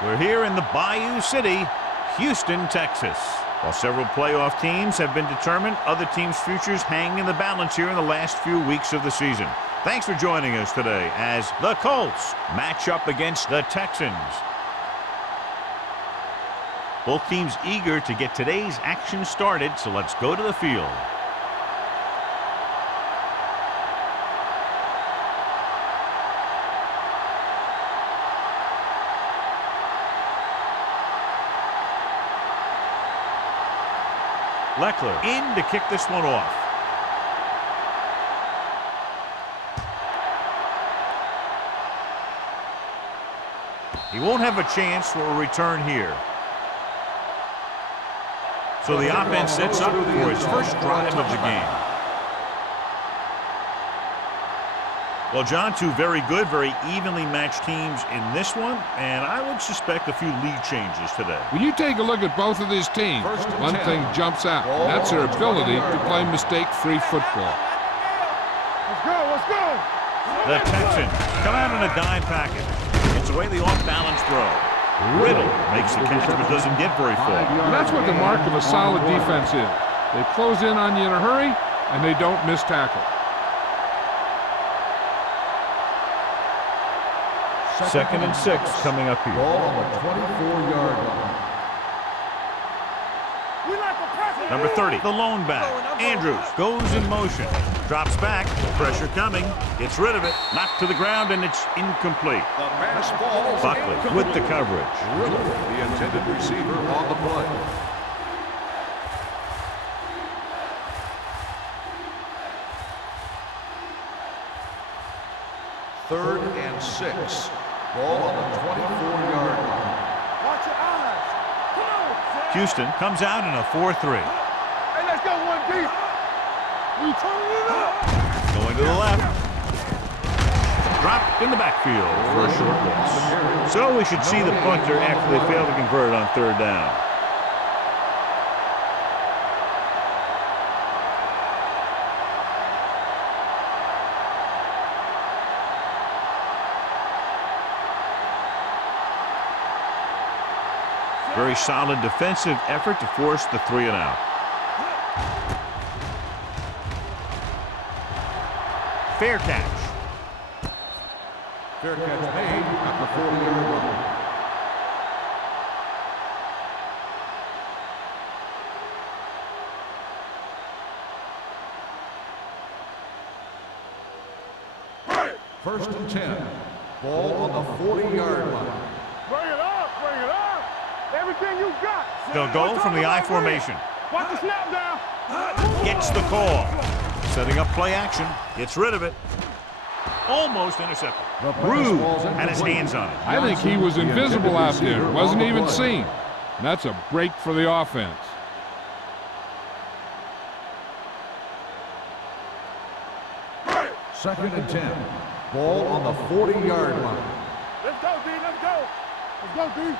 We're here in the Bayou City, Houston, Texas. While several playoff teams have been determined, other teams' futures hang in the balance here in the last few weeks of the season. Thanks for joining us today as the Colts match up against the Texans. Both teams eager to get today's action started, so let's go to the field. Leckler in to kick this one off. He won't have a chance for a return here. So the offense sets up for its first drive of the game. Well, John, two very good, very evenly matched teams in this one, and I would suspect a few lead changes today. When you take a look at both of these teams, one thing jumps out, and that's their ability to play mistake-free football. Let's go, let's go! The Texans come out in a dime package. It's away the off-balance throw. Riddle makes the catch, but doesn't get very far. And that's what the mark of a solid defense is. They close in on you in a hurry, and they don't miss tackle. Second and 6 coming up here. Ball on the 24-yard line. Number 30, the lone back. Andrews goes in motion. Drops back. Pressure coming. Gets rid of it. Knocked to the ground, and it's incomplete. The pass ball is Buckley with the coverage. Riddle, the intended receiver on the play. Third and 6. Ball on the 24-yard line. Watch your eyes. Come on. Houston comes out in a 4-3. Hey, let's go one deep. We turning it up. Going to the left. Dropped in the backfield for a short loss. So we should see the punter after they fail to convert on third down. Very solid defensive effort to force the 3-and-out. Fair catch. Fair catch made at the 40-yard line. First and 10. Ball on the 40-yard line. Bring it up, bring it up. Everything you got. They'll go from the I formation. Watch the snap down. Gets the call. Setting up play action. Gets rid of it. Almost intercepted. Rude had his hands on it. I think he was invisible out there. Wasn't even seen. And that's a break for the offense. Second and 10. Ball on the 40-yard line. Let's go, D, let's go. Let's go, D.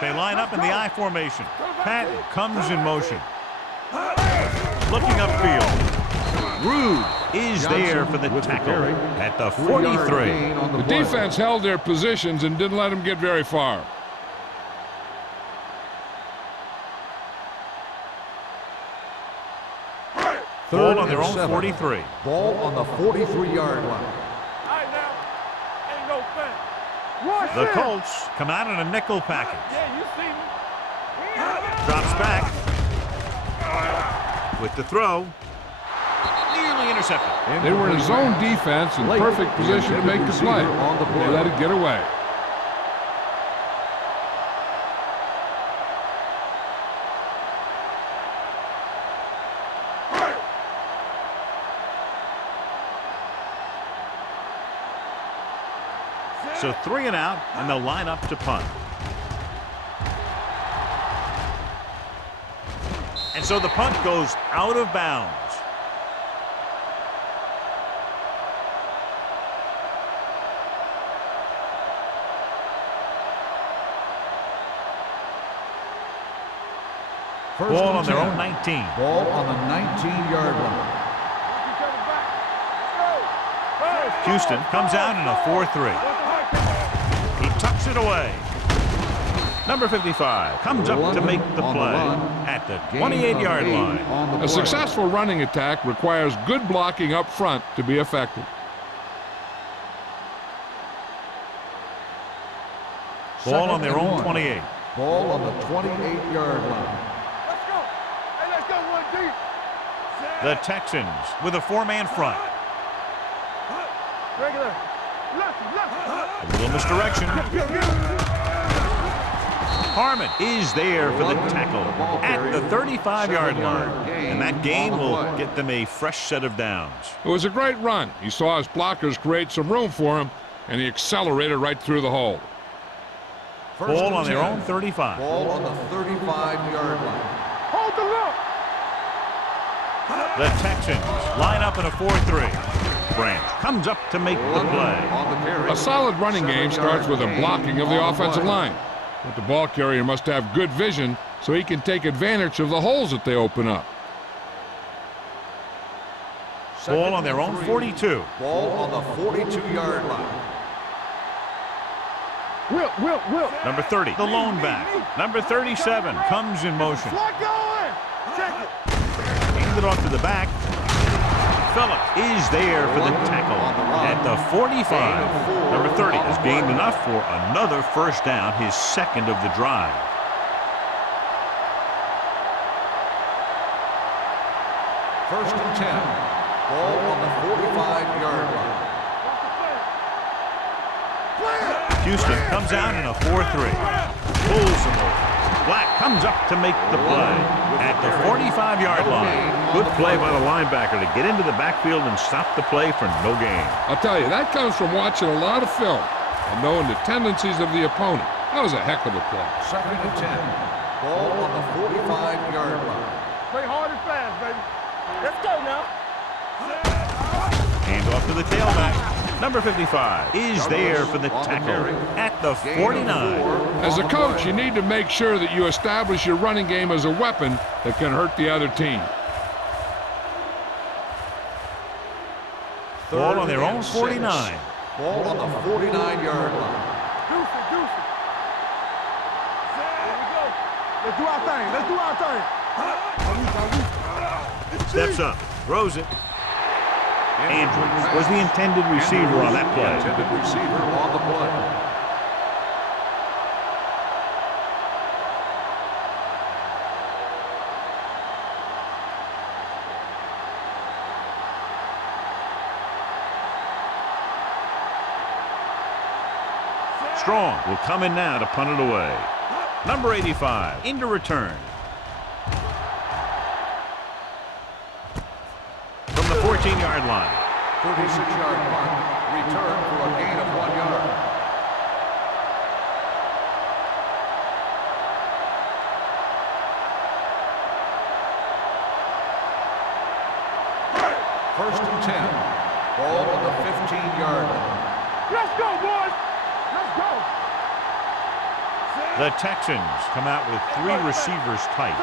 They line up in the I formation. Pat comes in motion. Looking upfield. Rude is there for the tackle at the 43. The defense held their positions and didn't let them get very far. Ball on their own 43. Ball on the 43-yard line. All right, now. Ain't no thing. Watch The it. Colts come out in a nickel package. Yeah, you see me. Drops back. With the throw. Nearly intercepted. They were in zone defense in perfect position to make the play. They let it get away. So 3-and-out, and they'll line up to punt. And so the punt goes out of bounds. Ball on their own 19. Ball on the 19-yard line. Houston comes out in a 4-3. He tucks it away. Number 55 comes up to make the play at the 28-yard line. A successful running attack requires good blocking up front to be effective. Ball on their own 28. Ball on the 28-yard line. Let's go. Hey, let's go one deep. The Texans with a four-man front. Regular. Left. A little misdirection. Harmon is there for the tackle at the 35-yard line. And that gain will get them a fresh set of downs. It was a great run. He saw his blockers create some room for him, and he accelerated right through the hole. Ball on their own 35. Ball on the 35-yard line. Hold the look. The Texans line up in a 4-3. Branch comes up to make the play. On the carry. A solid running game starts with a blocking of the offensive line. But the ball carrier must have good vision so he can take advantage of the holes that they open up. Ball on their own 42. Ball on the 42-yard line. Will. Number 30, the lone back. Number 37 comes in motion. Slot going. Check it. Hand it off to the back. Phillips is there for the tackle at the 45. Number 30 has gained enough for another first down, his second of the drive. First and 10. Ball on the 45-yard line. Houston comes out in a 4-3. Pulls him over. Black comes up to make the play at the 45-yard line. Good play by the linebacker to get into the backfield and stop the play for no gain. I'll tell you, that comes from watching a lot of film and knowing the tendencies of the opponent. That was a heck of a play. Second and 10. Ball on the 45-yard line. Play hard and fast, baby. Let's go now. Hand off to the tailback. Number 55 is there for the tackle at the 49. As a coach, you need to make sure that you establish your running game as a weapon that can hurt the other team. Ball on their own 49. Ball on the 49-yard line. Deuce it. Here we go. Let's do our thing. Steps up, throws it. Andrews was the intended receiver on that play. Intended receiver on the play. Strong will come in now to punt it away. Number 85 into return. From the 14-yard line. 36-yard punt. Return for a gain of 1 yard. First and 10. Ball on the 15-yard line. Let's go, boys. Let's go. The Texans come out with 3 receivers tight.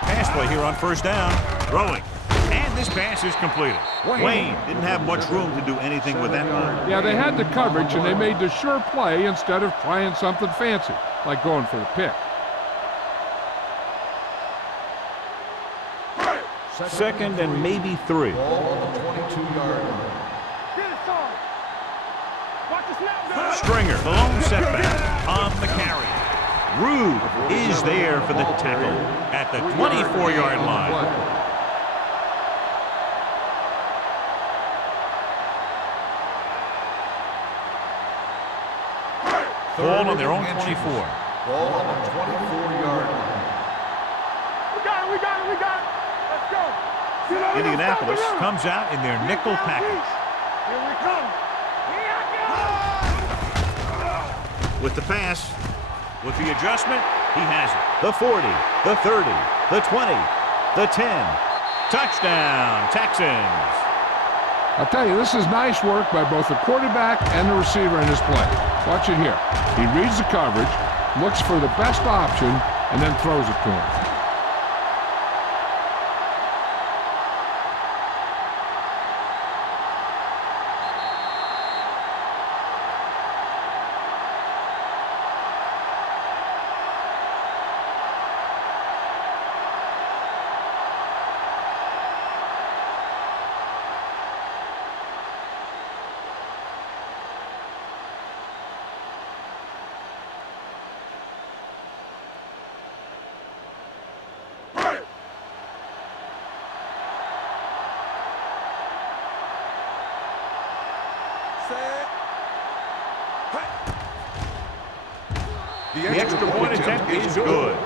Pass play here on first down. Throwing. And this pass is completed. Wayne didn't have much room to do anything with that one. Yeah, they had the coverage, and they made the sure play instead of trying something fancy, like going for the pick. Second and maybe 3. Ball on the 22-yard line. Get it, son. Watch the snap, guys. Stringer, the lone setback on the carry. Rude is there for the tackle at the 24-yard line. Ball on their own 24. Ball on the 24-yard line. We got it. Let's go. Indianapolis comes out in their nickel package. Here we come. With the pass, with the adjustment, he has it. The 40, the 30, the 20, the 10. Touchdown, Texans. I'll tell you, this is nice work by both the quarterback and the receiver in this play. Watch it here. He reads the coverage, looks for the best option, and then throws it to him. The extra point attempt is good.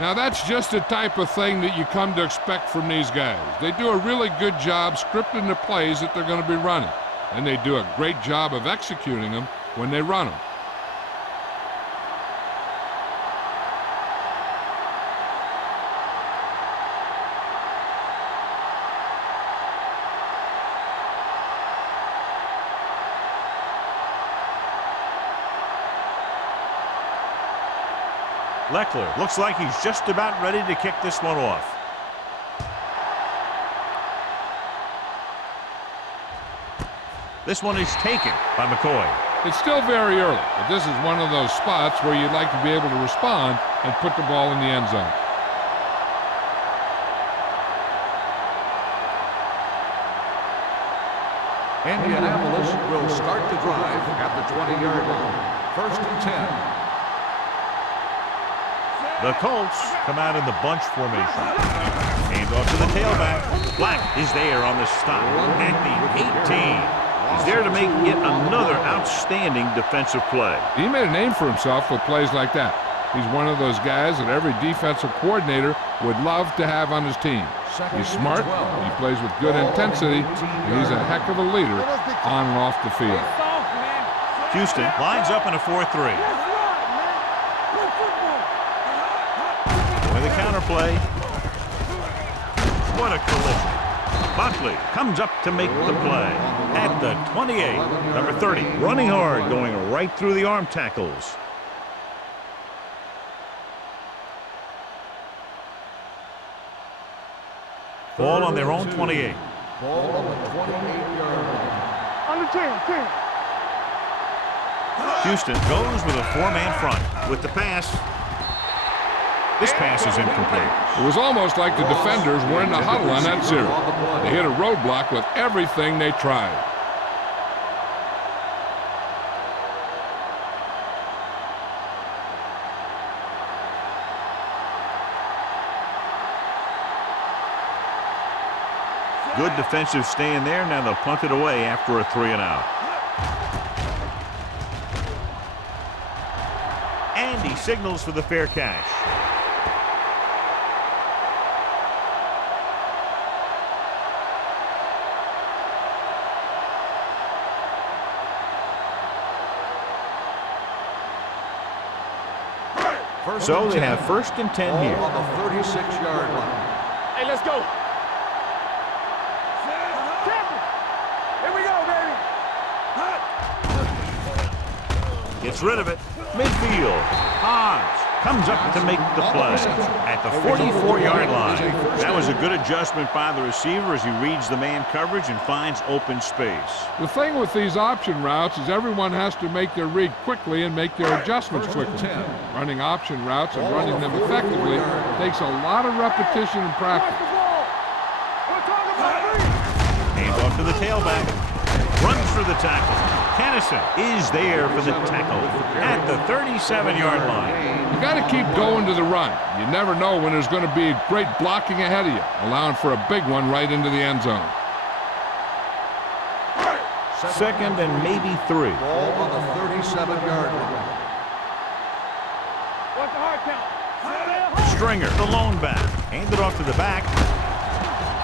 Now that's just the type of thing that you come to expect from these guys. They do a really good job scripting the plays that they're going to be running, and they do a great job of executing them when they run them. Leckler looks like he's just about ready to kick this one off. This one is taken by McCoy. It's still very early, but this is one of those spots where you'd like to be able to respond and put the ball in the end zone. Indianapolis will start the drive at the 20-yard line. 1st and 10. The Colts come out in the bunch formation. Hand off to the tailback. Black is there on the stop at the 18. He's there to make yet another outstanding defensive play. He made a name for himself with plays like that. He's one of those guys that every defensive coordinator would love to have on his team. He's smart, he plays with good intensity, and he's a heck of a leader on and off the field. Houston lines up in a 4-3. With a counterplay. What a collision. Buckley comes up to make the play at the 28. Number 30, running hard, going right through the arm tackles. Ball on their own 28. Ball on the 28-yard line. On the 10. Houston goes with a four-man front with the pass. This pass is incomplete. It was almost like the defenders were in the huddle on that zero. They hit a roadblock with everything they tried. Good defensive stand there. Now they'll punt it away after a 3-and-out. And he signals for the fair catch. So they have 1st and 10 here. On the 36-yard line. Hey, let's go. Here we go, baby. Gets rid of it. Midfield. Hodge comes up to make the play at the 44-yard line. That was a good adjustment by the receiver as he reads the man coverage and finds open space. The thing with these option routes is everyone has to make their read quickly and make their adjustments quickly. Running option routes and running them effectively takes a lot of repetition and practice. Hands off to the tailback. Runs for the tackle. Kennison is there for the tackle at the 37-yard line. You got to keep going to the run. You never know when there's going to be great blocking ahead of you, allowing for a big one right into the end zone. 2nd and maybe 3. Ball on the 37-yard line. What's the hard count? Stringer, the lone back. Handed off to the back.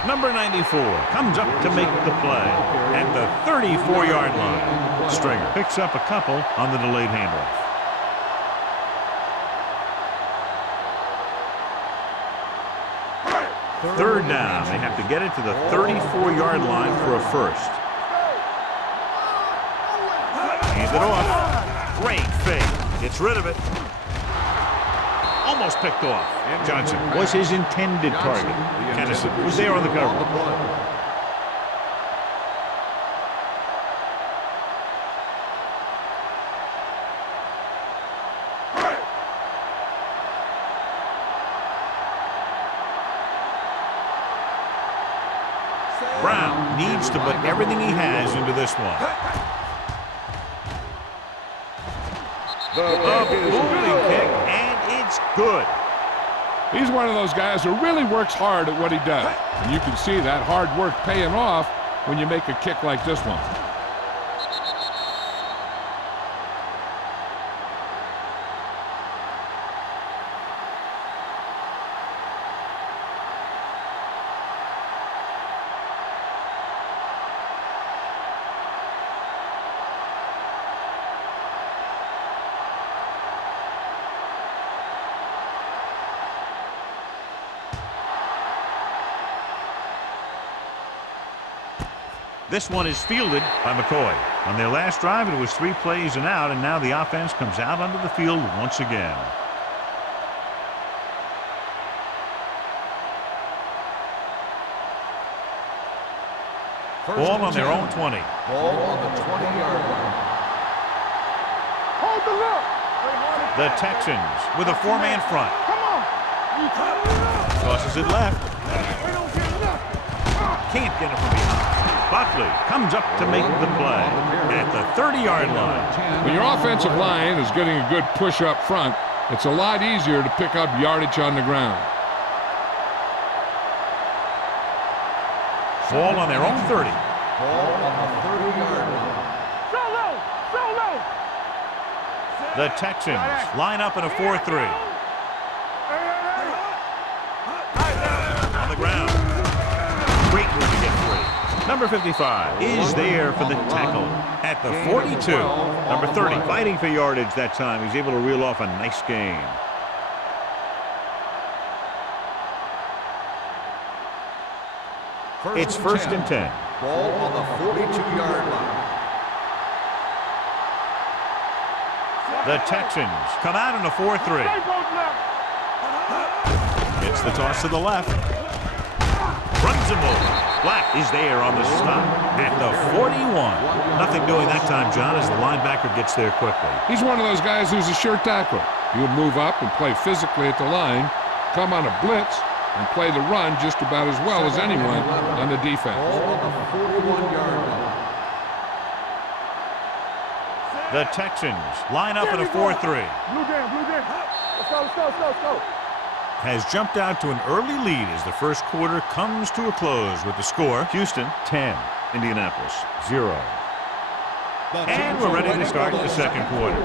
Number 94 comes up to make the play at the 34-yard line. Stringer picks up a couple on the delayed handoff. Third down. They have to get it to the 34-yard line for a first. Hand it off. Great fake. Gets rid of it. Almost picked off. Johnson was his intended target. Kennison was there on the cover. Brown needs to put everything he has into this one. A booty kick, and it's good. He's one of those guys who really works hard at what he does. And you can see that hard work paying off when you make a kick like this one. This one is fielded by McCoy. On their last drive, it was 3 plays and out, and now the offense comes out onto the field once again. Ball on their own 20. Ball on the 20-yard line. Hold the look. The Texans with a 4-man front. Come on. You turn it up. Tosses it left. We don't get nothing. Can't get it from behind. Buckley comes up to make the play at the 30-yard line. When your offensive line is getting a good push up front, it's a lot easier to pick up yardage on the ground. Ball on their own 30. Ball on the 30-yard line. So low. So low. The Texans line up in a 4-3. On the ground. Great move to get free. Number 55 is there for the tackle at the 42. Number 30 fighting for yardage that time. He's able to reel off a nice gain. It's first and 10. Ball on the 42-yard line. The Texans come out in a 4-3. It's the toss to the left. Runs him over. Black is there on the stop at the 41. Nothing doing that time, John, as the linebacker gets there quickly. He's one of those guys who's a sure tackler. He'll move up and play physically at the line, come on a blitz, and play the run just about as well as anyone on the defense. Ball on the 41-yard line. The Texans line up in a 4-3. Blue down, blue down. Let's go, let's go, let's go, let's go. Has jumped out to an early lead as the first quarter comes to a close with the score Houston 10, Indianapolis 0. And we're ready to start the second quarter.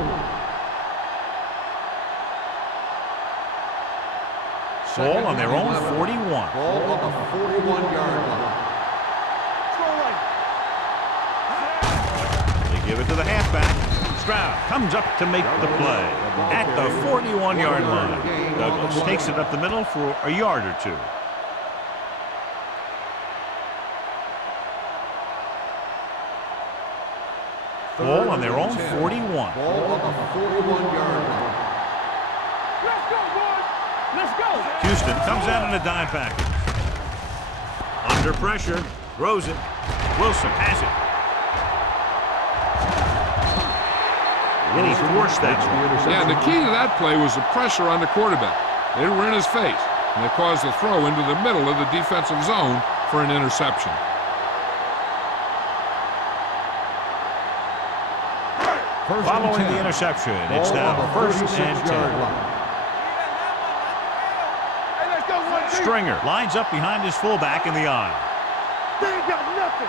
Ball on their own 41. Ball on the 41-yard line. They give it to the halfback. Stroud comes up to make the play at the 41-yard line. Douglas takes it up the middle for a yard or two. Ball on their own 41. Ball on the 41-yard line. Let's go, boys. Let's go. Houston comes out in a dime package. Under pressure, throws it. Wilson has it. And he forced that one. Yeah, the key to that play was the pressure on the quarterback. They were in his face, and it caused the throw into the middle of the defensive zone for an interception. Following the interception, it's now first and 10. Hey, let's go, one deep. Stringer lines up behind his fullback in the eye. They ain't got nothing.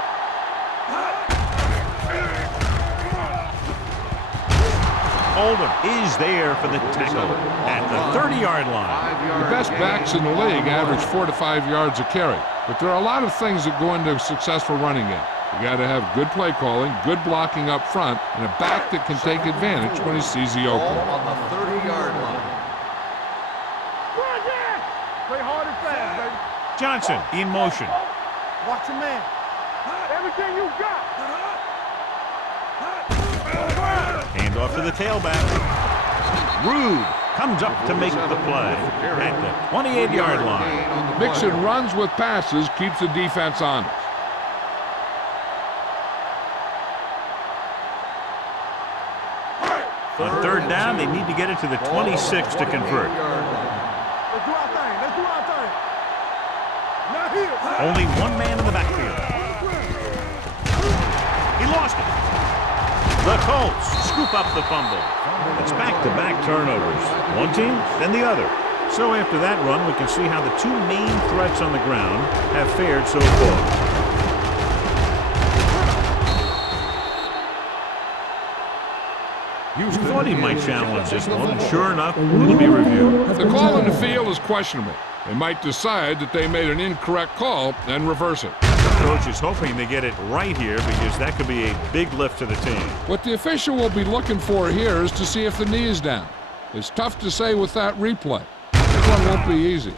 Oldham is there for the tackle at the 30-yard line. The best backs in the league average 4 to 5 yards a carry, but there are a lot of things that go into a successful running game. You got to have good play calling, good blocking up front, and a back that can take advantage when he sees the Ball opening. on the 30-yard line. Run down. Play hard and fast, baby. Johnson in motion. Watch your man. Everything you got. Hand off to the tailback. Rude comes up to make the play at the 28-yard line. Mixing runs with passes keeps the defense honest. On third down, they need to get it to the 26 to convert. Let's do our thing. Let's do our thing. Not here. Only one man in the backfield. He lost it. The Colts scoop up the fumble. It's back-to-back turnovers. One team, then the other. So after that run, we can see how the two main threats on the ground have fared so far. You thought he might challenge this one, and sure enough, it'll be reviewed. The call in the field is questionable. They might decide that they made an incorrect call and reverse it. The coach is hoping they get it right here because that could be a big lift to the team. What the official will be looking for here is to see if the knee is down. It's tough to say with that replay. This one won't be easy.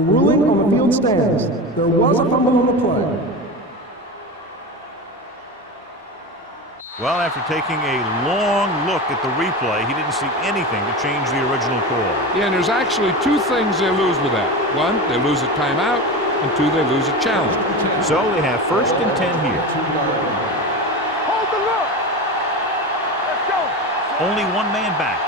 A ruling on the field stands. There was a fumble on the play. Well, after taking a long look at the replay, he didn't see anything to change the original call. Yeah, and there's actually two things they lose with that. One, they lose a timeout, and two, they lose a challenge. So they have 1st and 10 here. Hold the look. Let's go. Only one man back.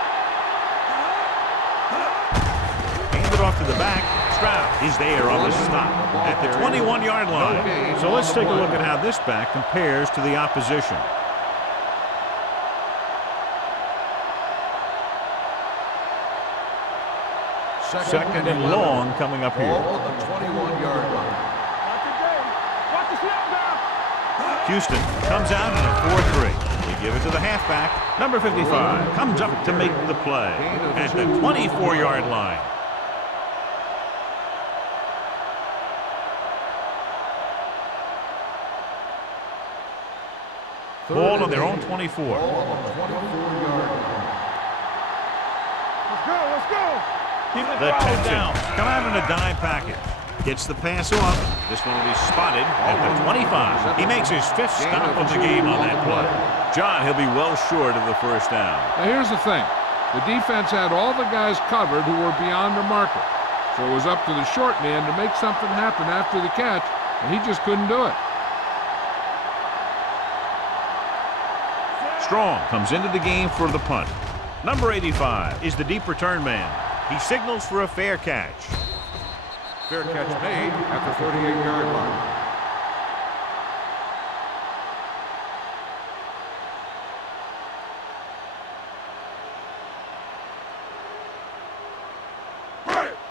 Hand it off to the back. Stroud is there on the stop at the 21-yard line. So let's take a look at how this back compares to the opposition. Second and long coming up here. Ball on the 21-yard line. Watch the snap now. Houston comes out in a 4-3. They give it to the halfback. Number 55 comes up to make the play at the 24-yard line. Ball on their own 24. Ball on the 24-yard line. Let's go. Let's go. The Texans come out in a dime package. Gets the pass off. This one will be spotted at the 25. He makes his 5th stop of the game on that play. John, he'll be well short of the first down. Now here's the thing. The defense had all the guys covered who were beyond the marker. So it was up to the short man to make something happen after the catch, and he just couldn't do it. Strong comes into the game for the punt. Number 85 is the deep return man. He signals for a fair catch. Fair catch made at the 38-yard line.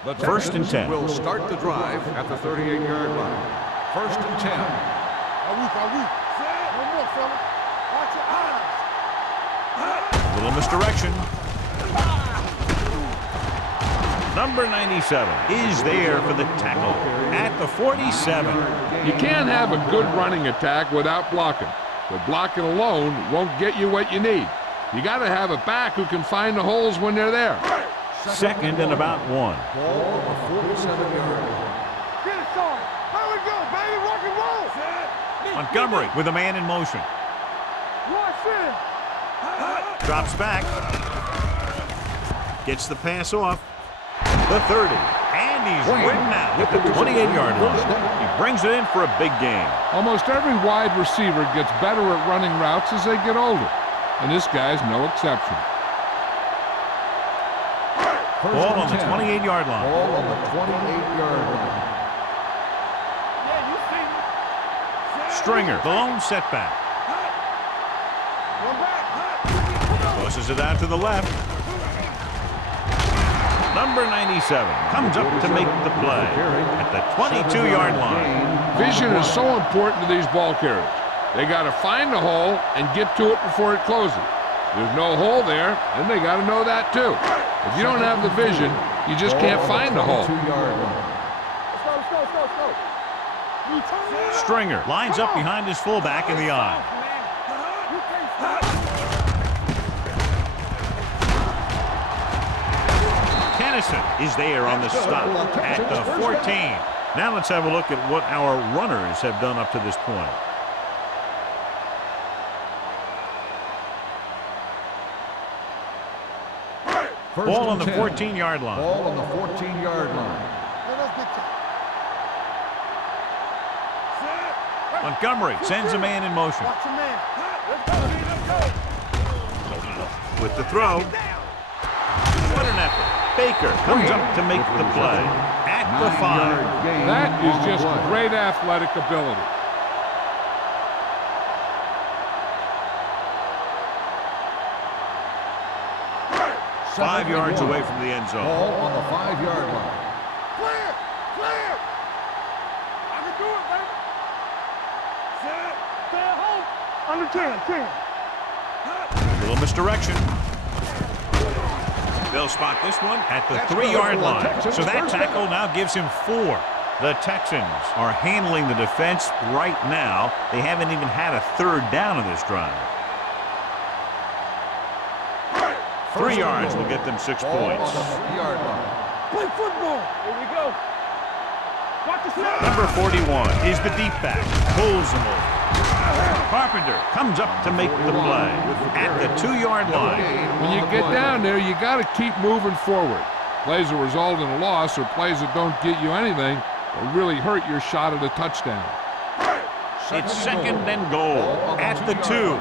The 1st and 10. Will start the drive at the 38-yard line. 1st and 10. Are we? No more, fella. Watch your eyes. Little misdirection. Number 97 is there for the tackle at the 47. You can't have a good running attack without blocking, but blocking alone won't get you what you need. You got to have a back who can find the holes when they're there. 2nd and about 1. Ball on the 47-yard line. Get it, son. Here we go, baby. Rock and roll. Montgomery with a man in motion. Watch it. Drops back. Gets the pass off. The 30. And he's written out at the 28-yard line. He brings it in for a big gain. Almost every wide receiver gets better at running routes as they get older, and this guy's no exception. Ball on the 28-yard line. Ball on the 28-yard line. Yeah, you see me. Stringer, the lone setback. One back. Tosses it out to the left. Number 97 comes up to make the play at the 22-yard line. Vision is so important to these ball carriers. They got to find the hole and get to it before it closes. There's no hole there, and they got to know that too. If you don't have the vision, you just can't find the hole. 2-yard line. Let's go. Stringer lines up behind his fullback in the eye. You can't stop. Kennison is there on the stop at the 14. Now let's have a look at what our runners have done up to this point. Ball on the 14-yard line. Ball on the 14-yard line. Let's get to Montgomery sends a man in motion. Watch your man. Let's go. With the throw. What an effort. Baker comes up to make the play at the 5. That is just great athletic ability. Five yards away from the end zone. Ball on the 5-yard line. Clear. I can do it, baby. Stay at home. Under 10. Little misdirection. They'll spot this one at the 3-yard line. So that tackle now gives him 4. The Texans are handling the defense right now. They haven't even had a 3rd down of this drive. 3 yards will get them 6 points. Ball on the 3-yard line. Play football. Here we go. Number 41 is the deep back. Pulls him over. Carpenter comes up to make the play at the 2-yard line. When you get down there, you got to keep moving forward. Plays that result in a loss or plays that don't get you anything will really hurt your shot at a touchdown. It's second and goal at the 2.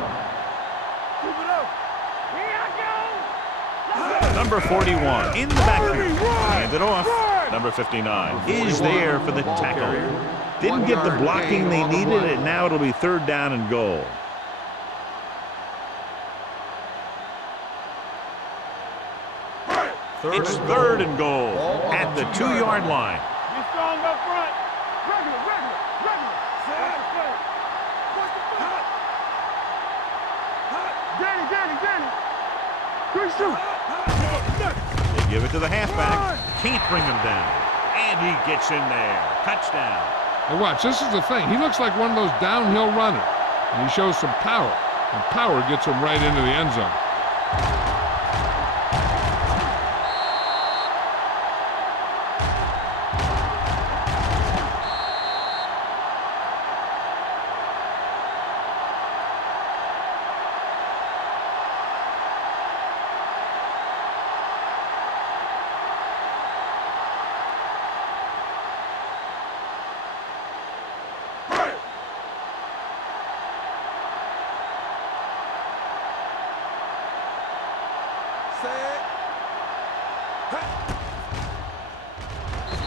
Number 41 in the backfield. Hand it off. Number 59 is there for the tackle. Didn't get the blocking they needed, and now it'll be 3rd down and goal. It's 3rd and goal at the 2-yard line. Be strong up front. Regular. Danny. 3-2. They give it to the halfback. Can't bring him down. And he gets in there. Touchdown. And watch, this is the thing. He looks like one of those downhill runners. And he shows some power. And power gets him right into the end zone.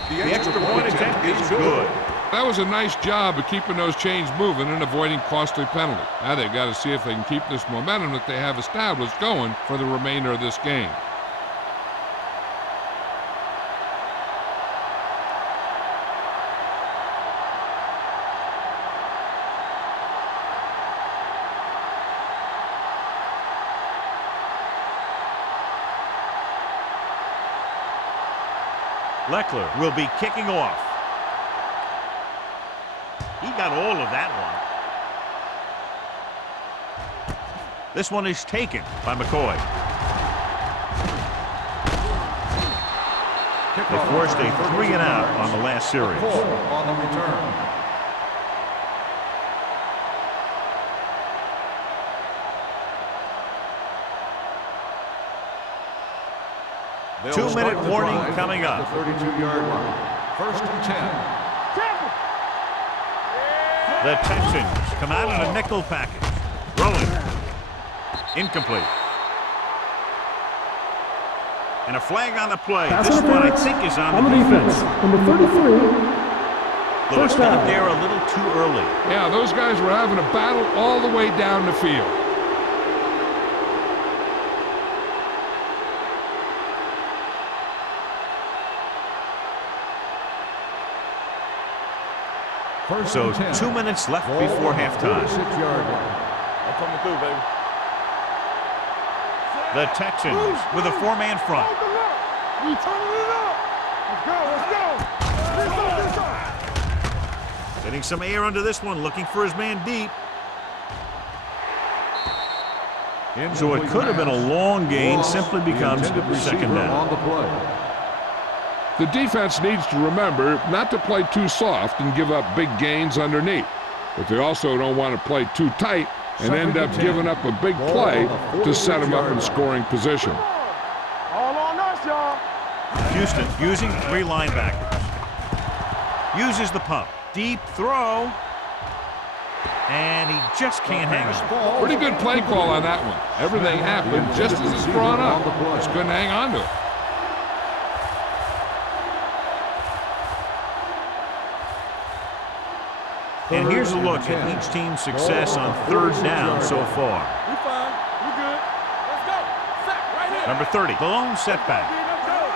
The extra point attempt is good. That was a nice job of keeping those chains moving and avoiding costly penalties. Now they've got to see if they can keep this momentum that they have established going for the remainder of this game. Leckler will be kicking off. He got all of that one. This one is taken by McCoy. They forced a 3-and-out on the last series. On the return. Two-minute warning coming up. The 32-yard line. 1st and 10. The Texans come out in a nickel package. Rolling. Incomplete. And a flag on the play. This one, I think, is on the defense. Number 33. Little stop there a little too early. Yeah, those guys were having a battle all the way down the field. So 2 minutes left before halftime. 6-yard line. I'm coming through, baby. The Texans with a 4-man front. We turning it up. Let's go. Getting some air under this one, looking for his man deep. So it could have been a long gain, simply becomes 2nd down. On the play. The defense needs to remember not to play too soft and give up big gains underneath. But they also don't want to play too tight and end up giving up a big play to set them up in scoring position. All on us, y'all. Houston using 3 linebackers. Uses the pump. Deep throw. And he just can't hang on. Pretty good play call on that one. Everything happened just as it's drawn up. Just couldn't hang on to it. And here's a look at each team's success on 3rd down so far. We fine. We good. Let's go. Set right here. Number 30, the lone setback. Let's go.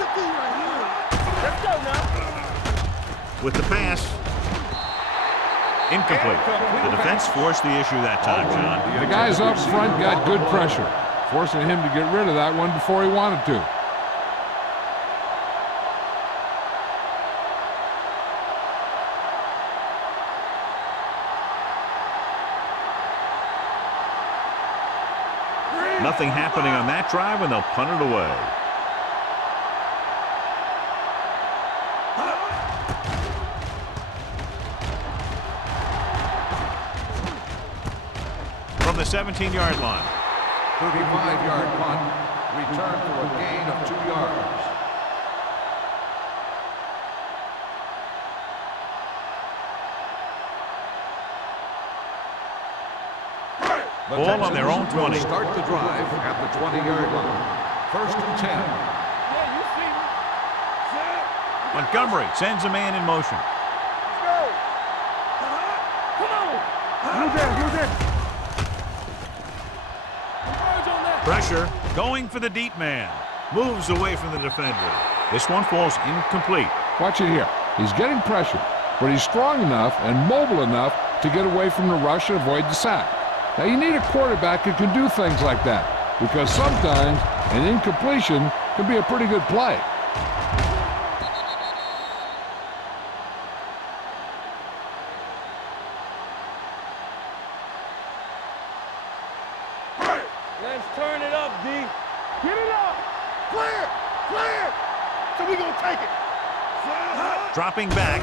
Good thing right here. Let's go now. With the pass. Incomplete. The defense forced the issue that time, John. The guys up front got good pressure, forcing him to get rid of that one before he wanted to. Nothing happening on that drive, and they'll punt it away. the 17-yard line. 35-yard punt. Return for a gain of 2 yards. The Ball on their own 20. will start the drive at the 20-yard line. 1st and 10. Yeah, you see me. Set. Montgomery sends a man in motion. Let's go. Come on. Move there. Converge on that. Pressure going for the deep man. Moves away from the defender. This one falls incomplete. Watch it here. He's getting pressure, but he's strong enough and mobile enough to get away from the rush and avoid the sack. Now, you need a quarterback who can do things like that, because sometimes an incompletion can be a pretty good play. Let's turn it up, D. Get it up. Clear. So we gonna take it. Dropping back,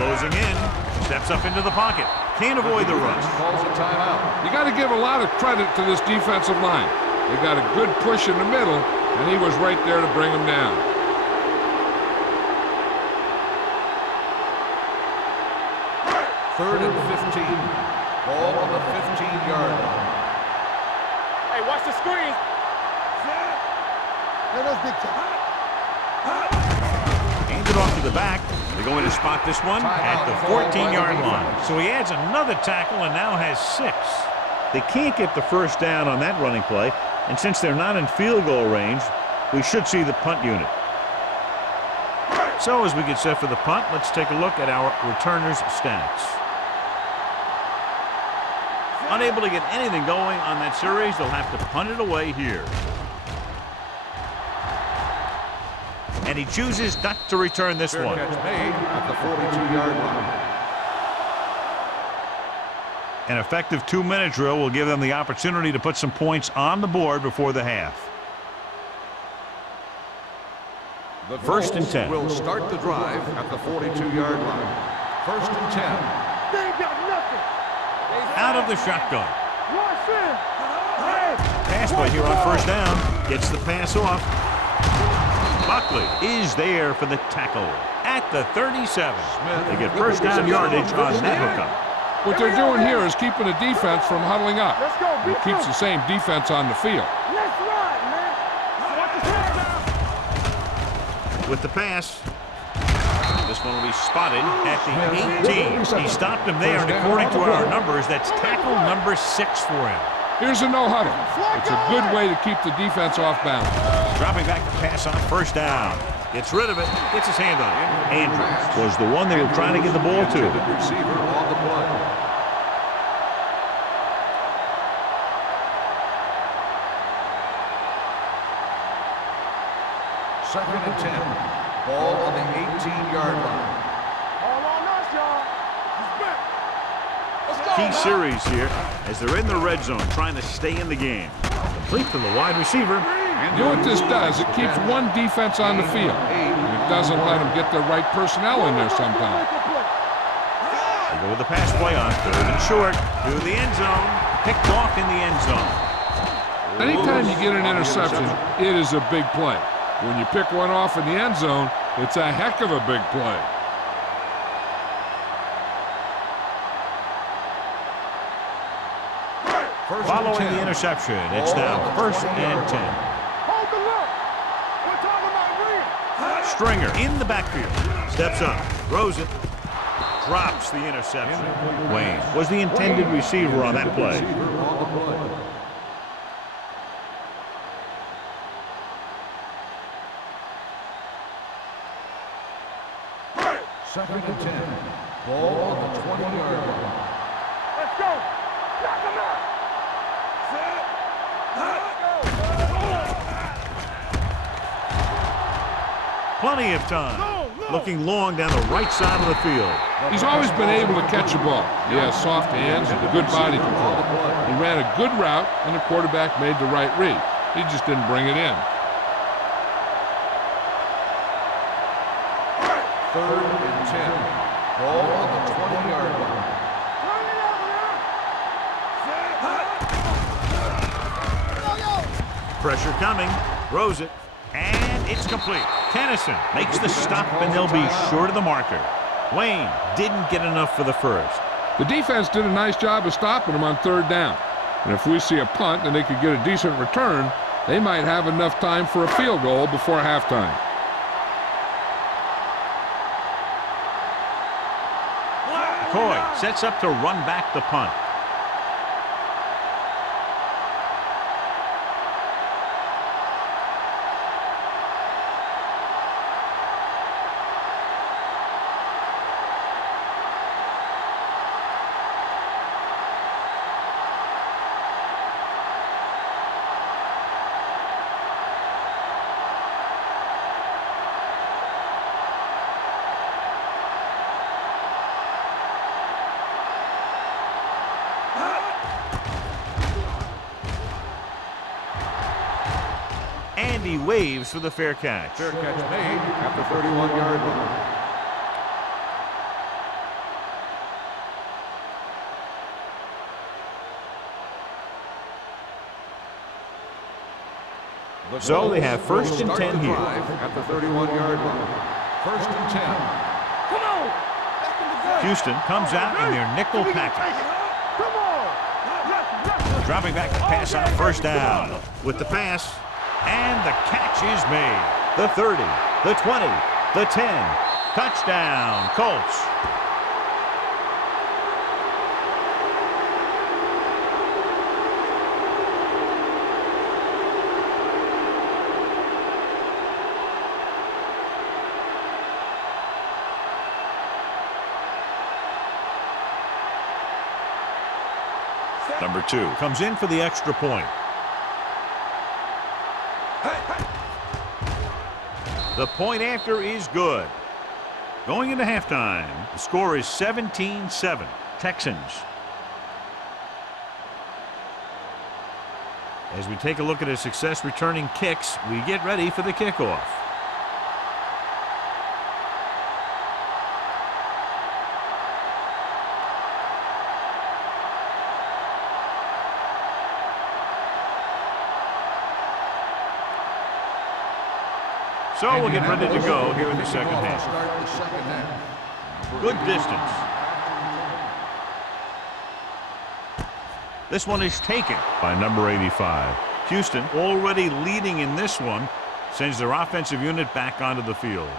closing in, steps up into the pocket. Can't avoid the rush. Calls a timeout. You got to give a lot of credit to this defensive line. They got a good push in the middle, and he was right there to bring him down. Third and 15. Ball on the 15-yard line. Hey, watch the screen. Yeah, that's big time. Hands it off to the back. They're going to spot this one at the 14-yard line. So he adds another tackle and now has 6. They can't get the first down on that running play, and since they're not in field goal range, we should see the punt unit. So as we get set for the punt, let's take a look at our returners' stats. Unable to get anything going on that series, they'll have to punt it away here. And he chooses not to return this one. Catch made at the 42-yard line. An effective 2-minute drill will give them the opportunity to put some points on the board before the half. The 1st and 10. Will start the drive at the 42-yard line. 1st and 10. They ain't got nothing. Out of the shotgun. Watch in. Hey. Pass play here on first down. Gets the pass off. Buckley is there for the tackle at the 37. They get first down yardage on that hookup. What they're doing here is keeping the defense from huddling up. Let's go, It keeps the same defense on the field. Let's ride, man. Watch the snap now. With the pass. This one will be spotted at the 18. He stopped him there, and according to our numbers, that's tackle number 6 for him. Here's a no huddle. It's a good way to keep the defense off balance. Dropping back to pass on first down. Gets rid of it. Gets his hand on it. Andrews was the one they were trying to get the ball to. Receiver on the play. Second and 10. Ball on the 18-yard line. All on us, y'all. He's back. Let's go, Key man. series here as they're in the red zone trying to stay in the game. Complete to the wide receiver. You know what this does? It keeps one defense on the field. And it doesn't let them get the right personnel in there sometimes. They go with the pass play on 3rd and short to the end zone. Picked off in the end zone. Anytime you get an interception, it is a big play. When you pick one off in the end zone, it's a heck of a big play. Following the interception, it's now 1st and 10. Hold the look. We're talking about real. Stringer in the backfield. Steps up. Throws it. Drops the interception. Wayne was the intended receiver on that play. Receiver on the play. Second and 10. Ball on the 20-yard line. Let's go. Knock him out. Plenty of time. Looking long down the right side of the field. He's always been able to catch a ball. He has soft hands and good body control. He ran a good route, and the quarterback made the right read. He just didn't bring it in. 3rd and 10. Ball on the 20-yard line. Turn it up now. Pressure coming. Throws it. And it's complete. Tennyson makes the stop, and they'll be short of the marker. Wayne didn't get enough for the first. The defense did a nice job of stopping them on third down. And if we see a punt and they could get a decent return, they might have enough time for a field goal before halftime. McCoy sets up to run back the punt. And he waves for the fair catch. Fair catch made at the 31-yard line. So they have first and 10 here. At the 31-yard line. First and 10. Come on! Back in the game. Houston comes out in their nickel package. Come on! Dropping back to pass on first down. With the pass, and the catch is made. The 30, the 20, the 10. Touchdown, Colts. Number 2 comes in for the extra point. The point after is good. Going into halftime, the score is 17-7. Texans. As we take a look at his success returning kicks, we get ready for the kickoff. So we'll get ready to go here in the second half. Good distance. This one is taken by number 85. Houston, already leading in this one, sends their offensive unit back onto the field.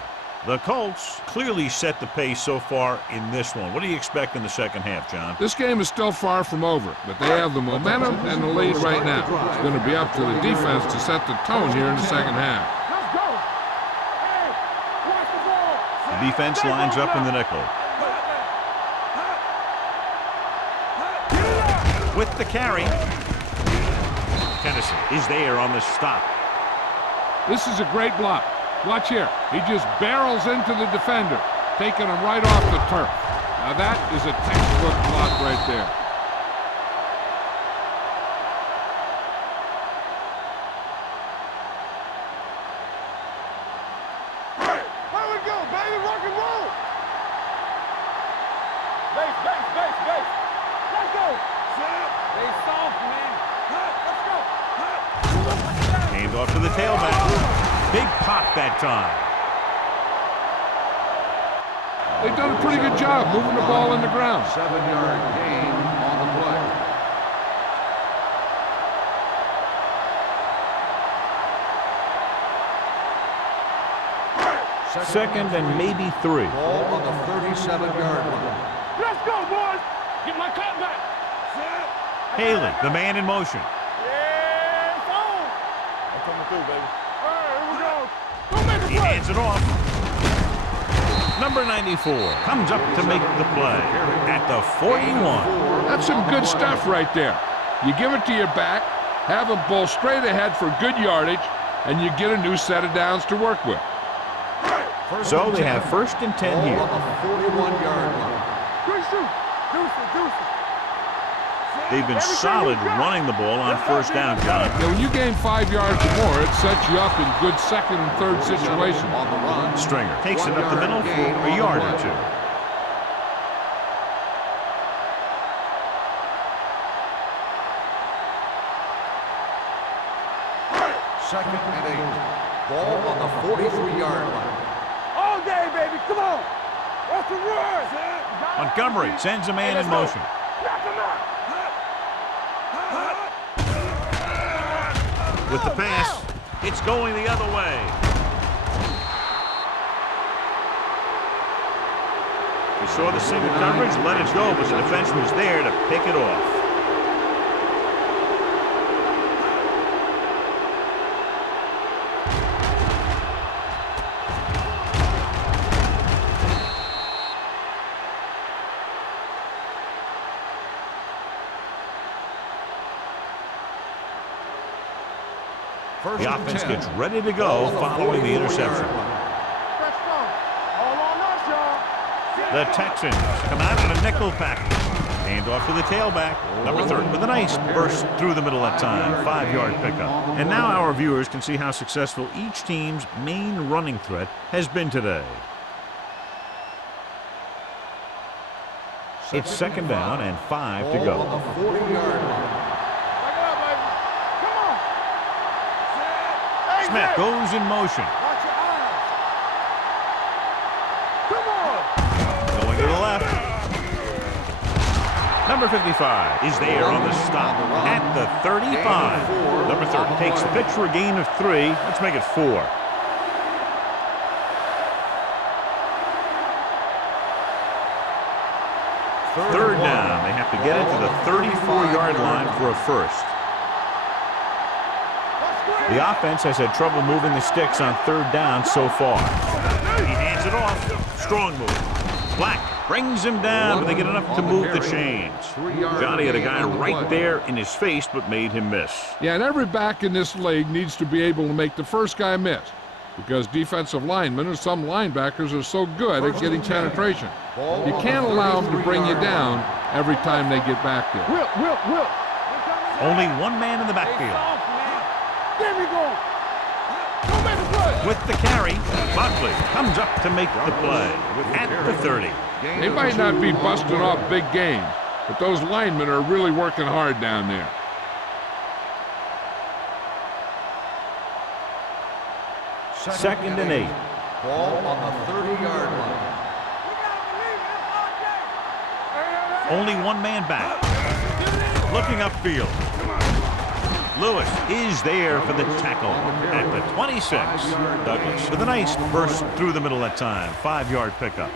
The Colts clearly set the pace so far in this one. What do you expect in the second half, John? This game is still far from over, but they have the momentum and the lead right now. It's going to be up to the defense to set the tone here in the second half. The defense lines up in the nickel. With the carry. Tennyson is there on the stop. This is a great block. Watch here. He just barrels into the defender, taking him right off the turf. Now that is a textbook block right there. Off to the tailback. Big pop that time. They've done a pretty good job moving the ball in the ground. 7-yard gain on the play. Second and maybe 3. Ball on the 37-yard line. Let's go, boys! Get my cut back! Haley, the man in motion. Through, baby. All right, here we go. Don't make a play. He hands it off. Number 94 comes up to make the play at the 41. That's some good stuff right there. You give it to your back, have him bowl straight ahead for good yardage, and you get a new set of downs to work with. So they have first and 10 here. On the 41-yard line. Good shoot. Deuce. They've been solid running the ball on first down, John. Now, when you gain 5 yards or more, it sets you up in good second and third situations. On the run. Stringer takes it up the middle for a yard or two. Second and 8. Ball on the 43-yard line. All day, baby. Come on. What's the rush? Montgomery sends a man in motion. Knock him out. With the pass, it's going the other way. He saw the single coverage, let it go, but the defense was there to pick it off. First The and offense 10. gets ready to go following the interception. Let's go. All on us, y'all. The Texans come out in a nickel package. Hand off to the tailback. Number 30 with a nice burst through the middle that time. 5-yard pickup. And now our viewers can see how successful each team's main running threat has been today. It's second down and 5 to Ball on go. the 40-yard line. Back it up, baby. Come on. Hey, Smith Zay. goes in motion. Watch your eyes. Come on. Going to the left. Number 55 is there on the stop at the 35. Number 30 takes the pitch for a gain of 3. Let's make it 4. Third down. They have to get it to the 34-yard line for a first. The offense has had trouble moving the sticks on third down so far. He hands it off. Strong move. Black brings him down, but they get enough to move the chains. Johnny had a guy right there in his face, but made him miss. Yeah, and every back in this league needs to be able to make the first guy miss, because defensive linemen and some linebackers are so good at getting penetration. You can't allow them to bring you down every time they get back there. Whip. Only one man in the backfield. There we go. Don't make a play. With the carry, Buckley comes up to make the play at the 30. They might not be busting off big games, but those linemen are really working hard down there. Second and 8. Ball on the 30-yard line. Only one man back. Looking upfield. Lewis is there for the tackle at the 26. Douglas with a nice burst through the middle that time. 5-yard pickup.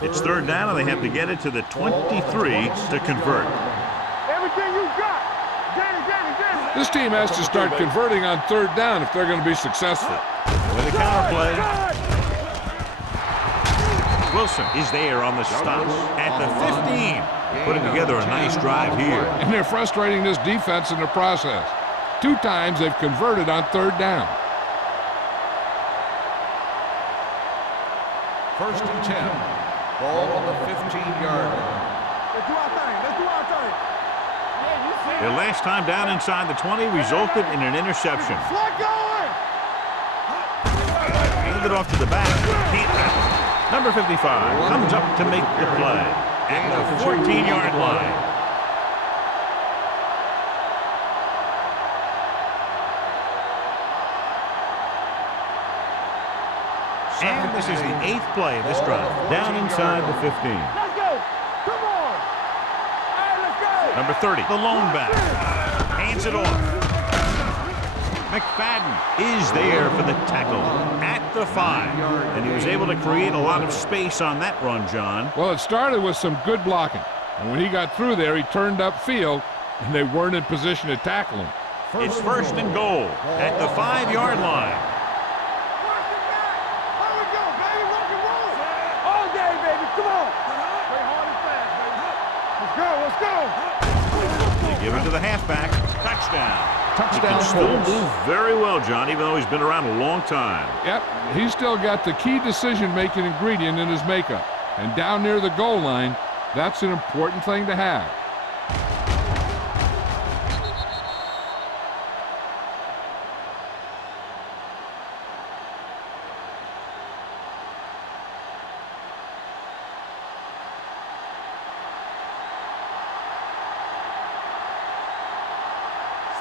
It's third down, and they have to get it to the 23 to convert. Everything you got. Danny. This team has to start converting on third down if they're going to be successful. With a counter play. Wilson is there on the stop at the 15. Putting together a nice drive here. And they're frustrating this defense in the process. 2 times they've converted on third down. First and 10. Ball on the 15-yard line. Let's do our thing. Their last time down inside the 20 resulted in an interception. Slug going. Handed off to the back. Can't tackle. Number 55 comes up to make the play at the 14-yard line. And this is the 8th play of this drive. Down inside the 15. Let's go. Come on. All right, let's go. Number 30, the lone back. Hands it off. McFadden is there for the tackle at the 5. And he was able to create a lot of space on that run, John. Well, it started with some good blocking. And when he got through there, he turned upfield, and they weren't in position to tackle him. It's first and goal at the 5-yard line. Here we go, baby. Rock and roll. All day, baby. Come on. Play hard and fast, baby. Let's go. They give it to the halfback. Touchdown. He Touchdown can still Colts. move very well, John, even though he's been around a long time. Yep, he's still got the key decision-making ingredient in his makeup. And down near the goal line, that's an important thing to have.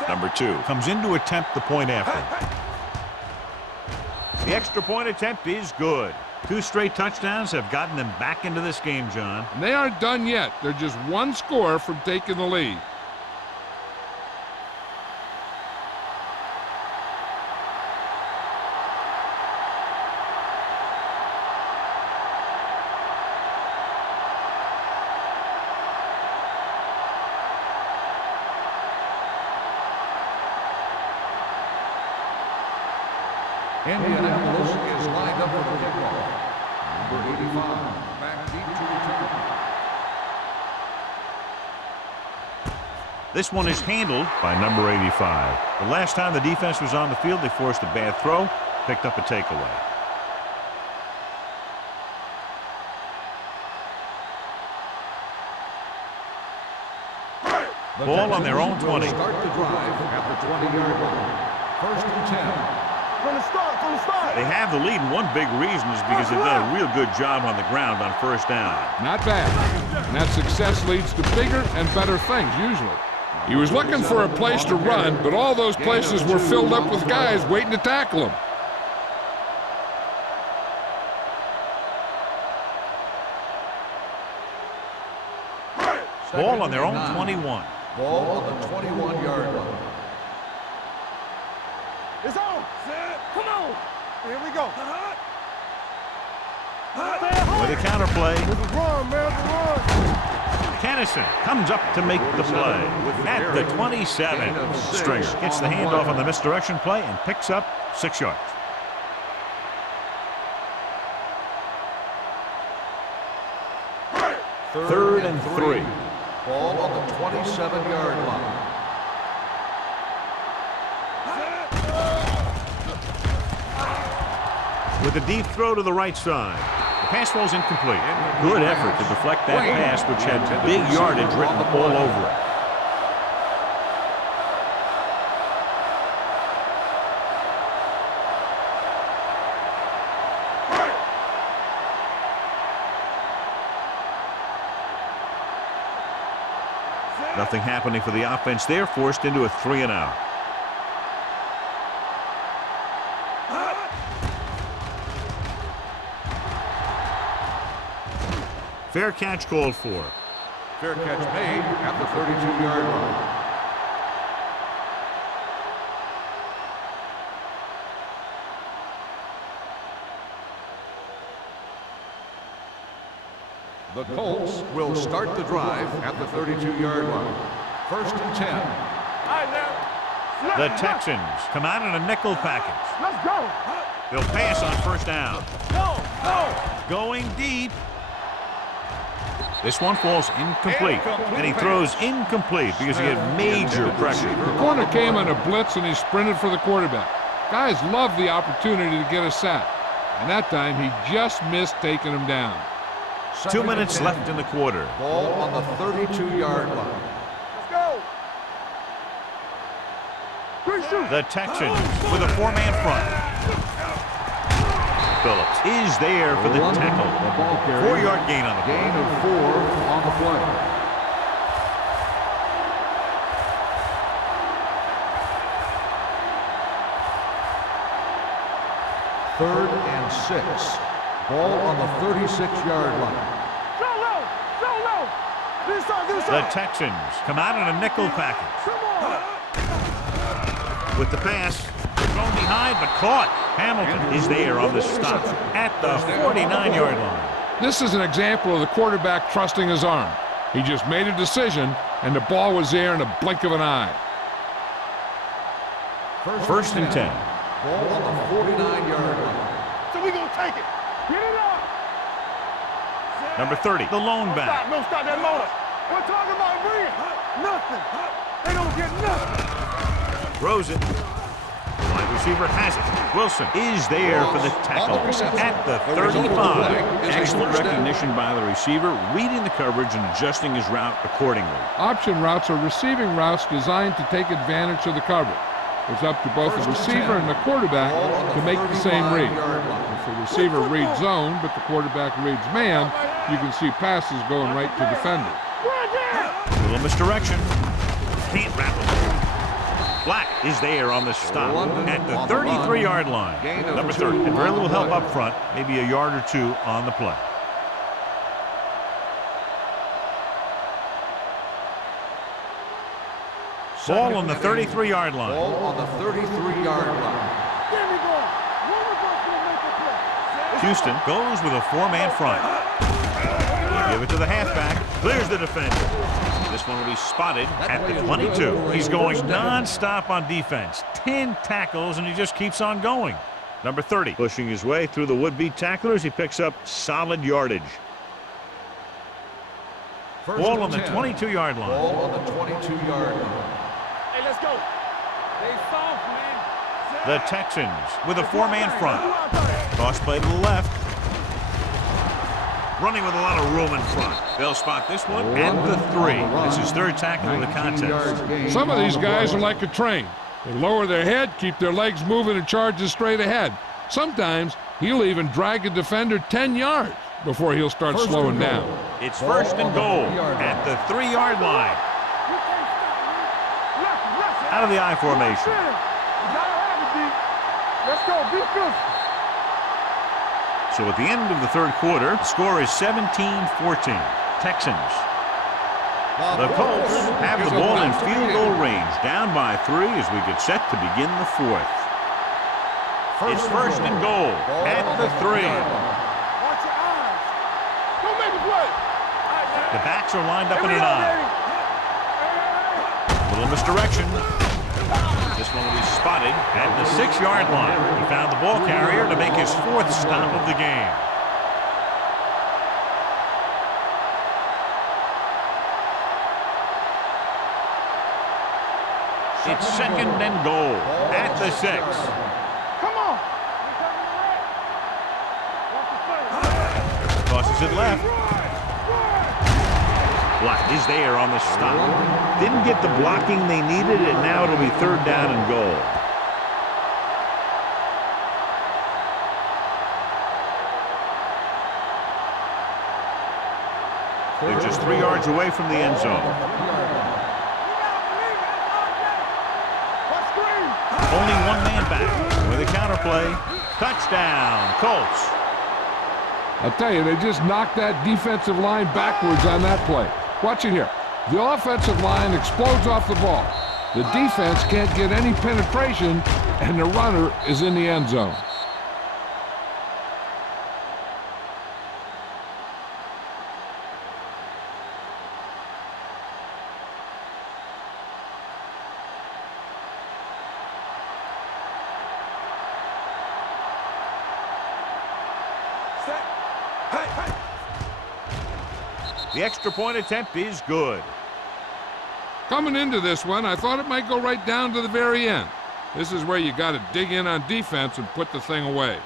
Number 2 comes in to attempt the point after. The extra point attempt is good. 2 straight touchdowns have gotten them back into this game, John. And they aren't done yet. They're just one score from taking the lead. Indianapolis is lined up for the kickoff. Number 85, back deep to return. This one is handled by number 85. The last time the defense was on the field, they forced a bad throw, picked up a takeaway. Ball on their own 20. Start the drive at the 20-yard line. First and 10. From the start. They have the lead, and one big reason is because they've done a real good job on the ground on first down. Not bad. And that success leads to bigger and better things, usually. He was looking for a place to run, but all those places were filled up with guys waiting to tackle him. Ball on their own 21. Ball on the 21-yard line. It's on. Come on. Here we go. With a counterplay, It's a run, man. It's a run. Kennison comes up to make the play. At the 27, Stringer gets the handoff on the misdirection play and picks up 6 yards. Third and 3. Ball on the 27-yard line. With a deep throw to the right side. The pass falls incomplete. Good effort to deflect that pass, which had big yardage written all over it. Nothing happening for the offense there, forced into a 3-and-out. Fair catch called for. Fair catch made at the 32-yard line. The Colts will start the drive at the 32-yard line. First and 10. All right, now. The Texans come out in a nickel package. Let's go. They'll pass on first down. Go. Going deep. This one falls incomplete. And he throws incomplete because he had major pressure. The corner came on a blitz and he sprinted for the quarterback. Guys love the opportunity to get a sack. And that time he just missed taking him down. 2 minutes left in the quarter. Ball on the 32-yard line. Let's go. Great shoot. The Texans with a 4-man front. Phillips is there for the tackle. 4-yard gain on the play. Gain of 4 on the play. Third and 6. Ball on the 36-yard line. Solo. This The side. Texans come out in a nickel package. Come on. With the pass, thrown behind but caught. Hamilton is there on the stop at the 49-yard line. This is an example of the quarterback trusting his arm. He just made a decision, and the ball was there in a blink of an eye. First and 10. Ball on the 49-yard line. So we gonna take it. Get it up. Number 30, the lone back. Don't stop that motor. We're talking about bringing nothing. They don't get nothing. Throws it. Wide receiver has it. Wilson is there for the tackle at the 35. Excellent recognition by the receiver, reading the coverage and adjusting his route accordingly. Option routes are receiving routes designed to take advantage of the coverage. It's up to both the receiver and the quarterback to make the same read. If the receiver reads zone, but the quarterback reads man, you can see passes going right to defender. Little misdirection. Can't wrap it. Black is there on the stop at the 33-yard line. Number 30 had very little help up front, maybe a yard or two on the play. Ball on the 33-yard line. Ball on the 33-yard line. Houston goes with a four-man front. They give it to the halfback. Clears the defender. This one will be spotted at the 22. He's going non-stop on defense. 10 tackles, and he just keeps on going. Number 30 pushing his way through the would-be tacklers. He picks up solid yardage. Ball on the 22-yard line. Ball on the 22-yard line. Hey, let's go. They soft, man. The Texans with a four-man front. Toss play to the left. Running with a lot of room in front. They'll spot this one at the 3. This is third tackle of the contest. Some of these guys are like a train. They lower their head, keep their legs moving, and charge straight ahead. Sometimes he'll even drag a defender 10 yards before he'll start slowing down. It's first and goal at the 3-yard line. Out of the I formation. Let's go. Be good. So at the end of the third quarter, the score is 17-14. Texans. The Colts have the ball in field goal range, down by 3 as we get set to begin the fourth. It's first and goal at the 3. Watch your eyes. Don't make a play. The backs are lined up in an I. Little misdirection. This one will be spotted at the 6-yard line. He found the ball carrier to make his 4th stop of the game. It's second and goal at the 6. Come on. Tosses it left. Black is there on the stop. Didn't get the blocking they needed, and now it'll be third down and goal. They're just 3 yards away from the end zone. Only one man back with a counterplay. Touchdown, Colts. I'll tell you, they just knocked that defensive line backwards on that play. Watch it here. The offensive line explodes off the ball. The defense can't get any penetration, and the runner is in the end zone. The extra point attempt is good. Coming into this one, I thought it might go right down to the very end. This is where you got to dig in on defense and put the thing away.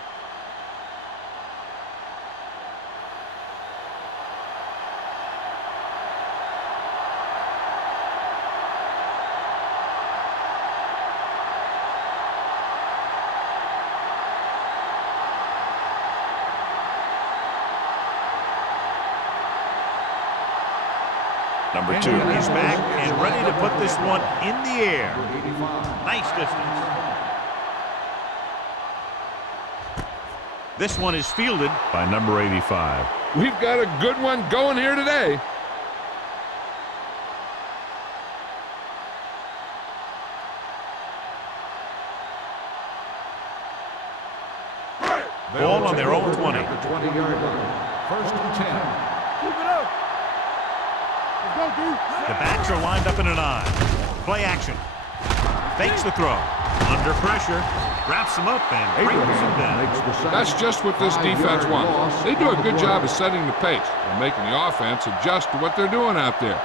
Number 2 is back and ready to put this one in the air. Nice distance. This one is fielded by number 85. We've got a good one going here today. Ball on their own 20. At the 20-yard line. First and 10. Keep it up. Let's go, dude. The backs are lined up in an I. Play action. Fakes the throw. Under pressure. Wraps him up and brings him down. That's just what this defense wants. They do a good job of setting the pace and making the offense adjust to what they're doing out there.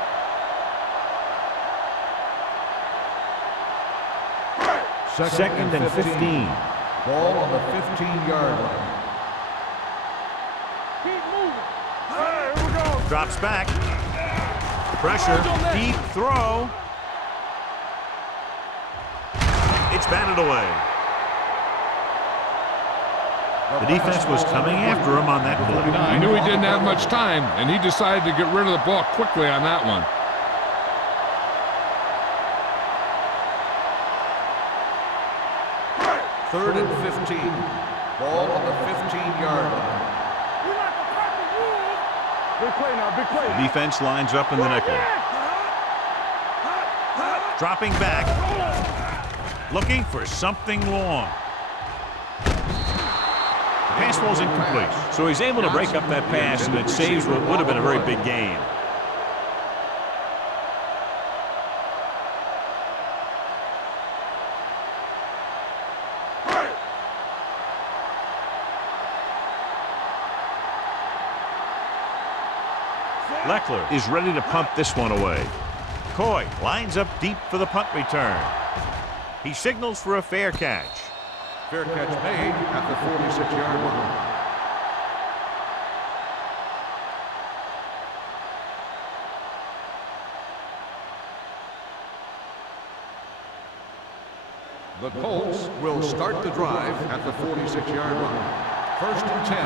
Second and 15. Ball on the 15-yard line. Keep moving. Hey, here we go. Drops back. Pressure. Deep throw. It's batted away. The defense was coming after him on that play. He knew he didn't have much time, and he decided to get rid of the ball quickly on that one. 3rd and 15. Ball on the 15-yard line. Big play now, big play. The defense lines up in the nickel. Dropping back. Looking for something long. The pass ball's incomplete. So he's able to break up that pass, and it saves what would have been a very big gain. Leckler is ready to punt this one away. Coy lines up deep for the punt return. He signals for a fair catch. Fair catch made at the 46-yard line. The Colts will start the drive at the 46-yard line. 1st and 10.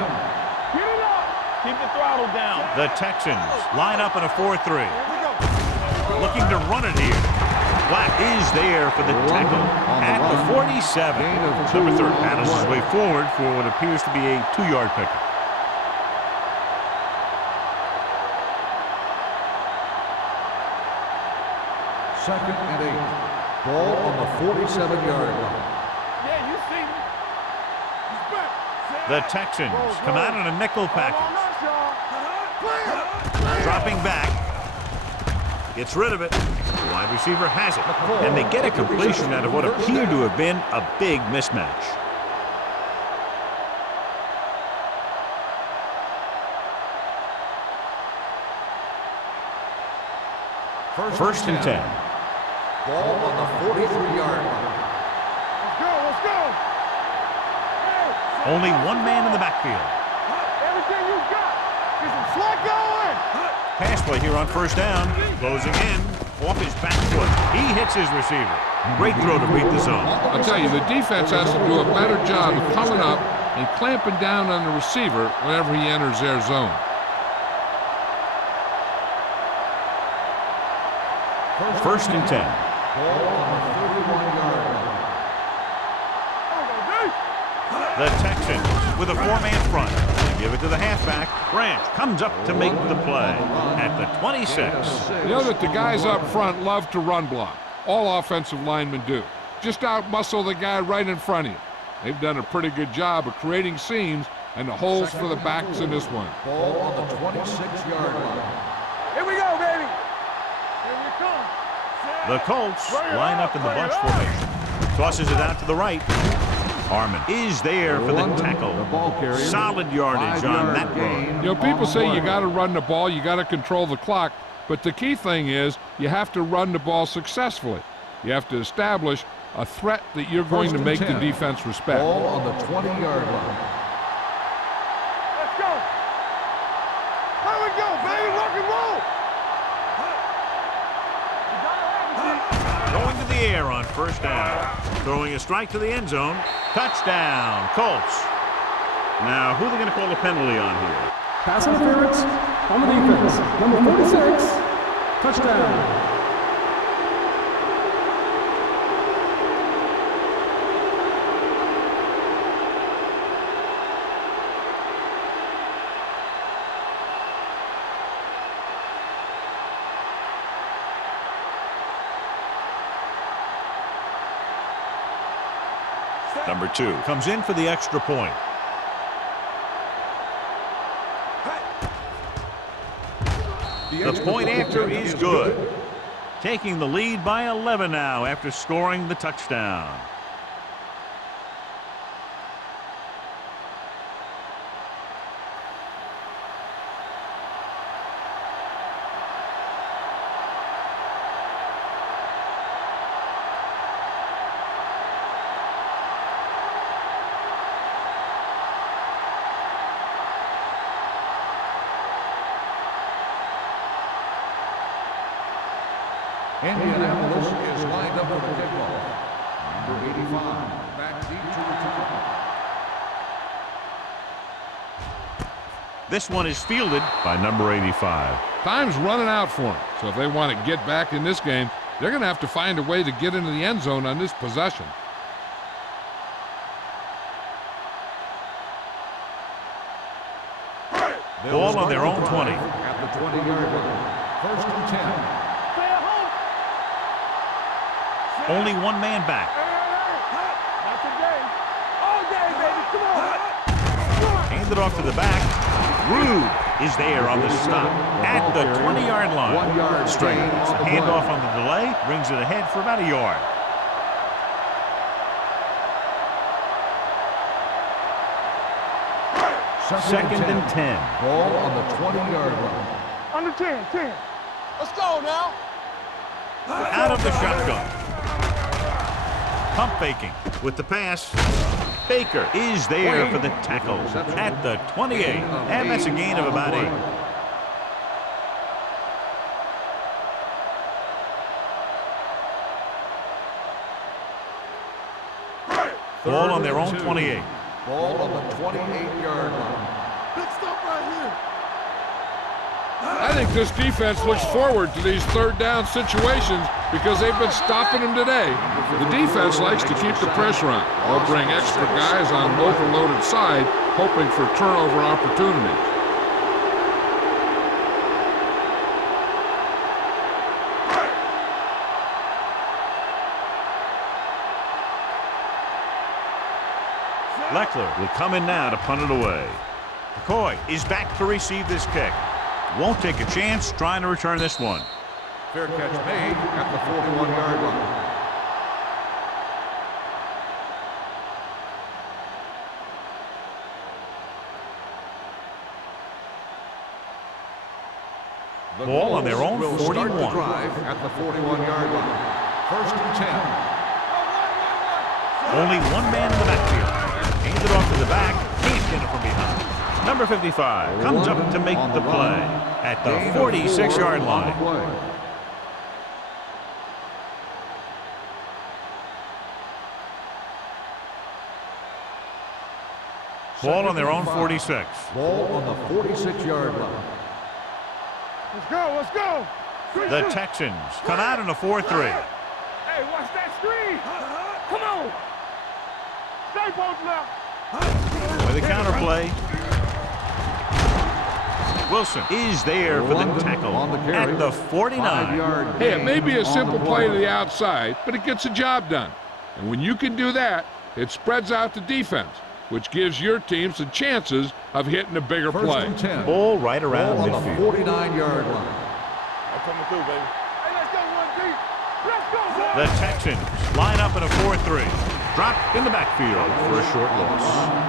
Get it up. Keep the throttle down. The Texans line up in a 4-3. Looking to run it here. Black is there for the tackle at the 47. Number 3 battles his way forward for what appears to be a 2-yard pickup. Second and 8. Ball on the 47-yard line. Yeah, you see me. He's back. The Texans come out in a nickel package. Dropping back. Gets rid of it. The wide receiver has it. And they get a completion out of what appeared to have been a big mismatch. First and 10. Ball on the 43-yard line. Let's go. Hey, Only one man in the backfield. everything you got. Get some slack going. Pass play here on 1st down. Closing in off his back foot. He hits his receiver. Great throw to beat the zone. I'll tell you, the defense has to do a better job of coming up and clamping down on the receiver whenever he enters their zone. First and 10. Ball on the 31-yard line. The Texans with a 4-man front. They give it to the halfback. Branch comes up to make the play at the 26. You know that the guys up front love to run block. All offensive linemen do. Just out-muscle the guy right in front of you. They've done a pretty good job of creating seams and the holes for the backs in this one. Ball on the 26-yard line. Here we go, baby. Here we come. The Colts line up in the bunch formation. Tosses it out to the right. Harmon is there for the tackle. Solid yardage on that run. You know, people say you got to run the ball, you got to control the clock, but the key thing is you have to run the ball successfully. You have to establish a threat that you're going to make the defense respect. Ball on the 20-yard line. Let's go. Here we go, baby. Rock and roll. Going to the air on 1st down. Throwing a strike to the end zone. Touchdown, Colts. Now, who are they going to call a penalty on here? Pass interference on the defense. Number 46, touchdown. Number 2 comes in for the extra point. The point after is good. Taking the lead by 11 now after scoring the touchdown. Indianapolis is lined up for the kickoff. Number 85, back deep to return. This one is fielded by number 85. Time's running out for them, so if they want to get back in this game, they're going to have to find a way to get into the end zone on this possession. Ball on their own 20. At the 20-yard line. First and 10. Stay at home. Only one man back. Not today. All day, baby. Come on. Handed off to the back. Rude is there on the stop at the 20-yard line. 1 yard Straight. gain on the Handoff play. on the delay brings it ahead for about a yard. Second and 10. Ball on the 20-yard line. Under 10. Let's go now. Out of the shotgun. Pump faking with the pass. Baker is there for the tackle at the 28. And that's a gain of about 8. Ball on their own 28. Ball on the 28-yard line. Big stop right here. I think this defense looks forward to these third down situations because they've been stopping them today. The defense likes to keep the pressure on. They'll bring extra guys on the overloaded side, hoping for turnover opportunities. Leckler will come in now to punt it away. McCoy is back to receive this kick. Won't take a chance trying to return this one. Fair catch made at the 41-yard line. The Ball on their own will start the 41. drive at the 41-yard line. First and 10. Only one man in the backfield. Handed off to the back. Can't get it from behind. Number 55 comes up to make the play at the 46-yard line. Ball on their own 46. Ball on the 46-yard line. Let's go. The Texans come out in a 4-3. Hey, watch that screen. Come on. Stay posted now. With a counter play. Wilson is there for the tackle at the 49. Hey, it may be a simple play to the outside, but it gets the job done. And when you can do that, it spreads out the defense, which gives your team some chances of hitting a bigger play. First and 10. Ball right around Ball on the midfield. 49-yard line. I'm coming through, baby. Hey, let's go, one deep. Let's go, boys. The Texans line up in a 4-3. Dropped in the backfield for a short loss.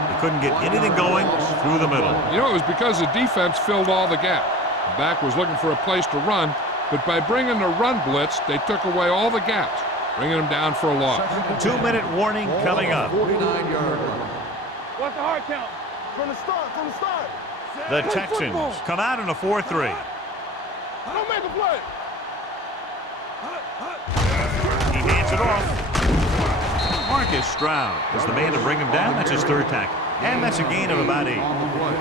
They couldn't get anything going through the middle. You know, it was because the defense filled all the gap. The back was looking for a place to run, but by bringing the run blitz, they took away all the gaps, bringing them down for a loss. 2-minute warning coming up. 49-yard line. What's the hard count? From the start. The Texans come out in a 4-3. Don't make a play. He hands it off. Marcus Stroud is the man to bring him down. That's his third tackle. And that's a gain of about 8. On the play.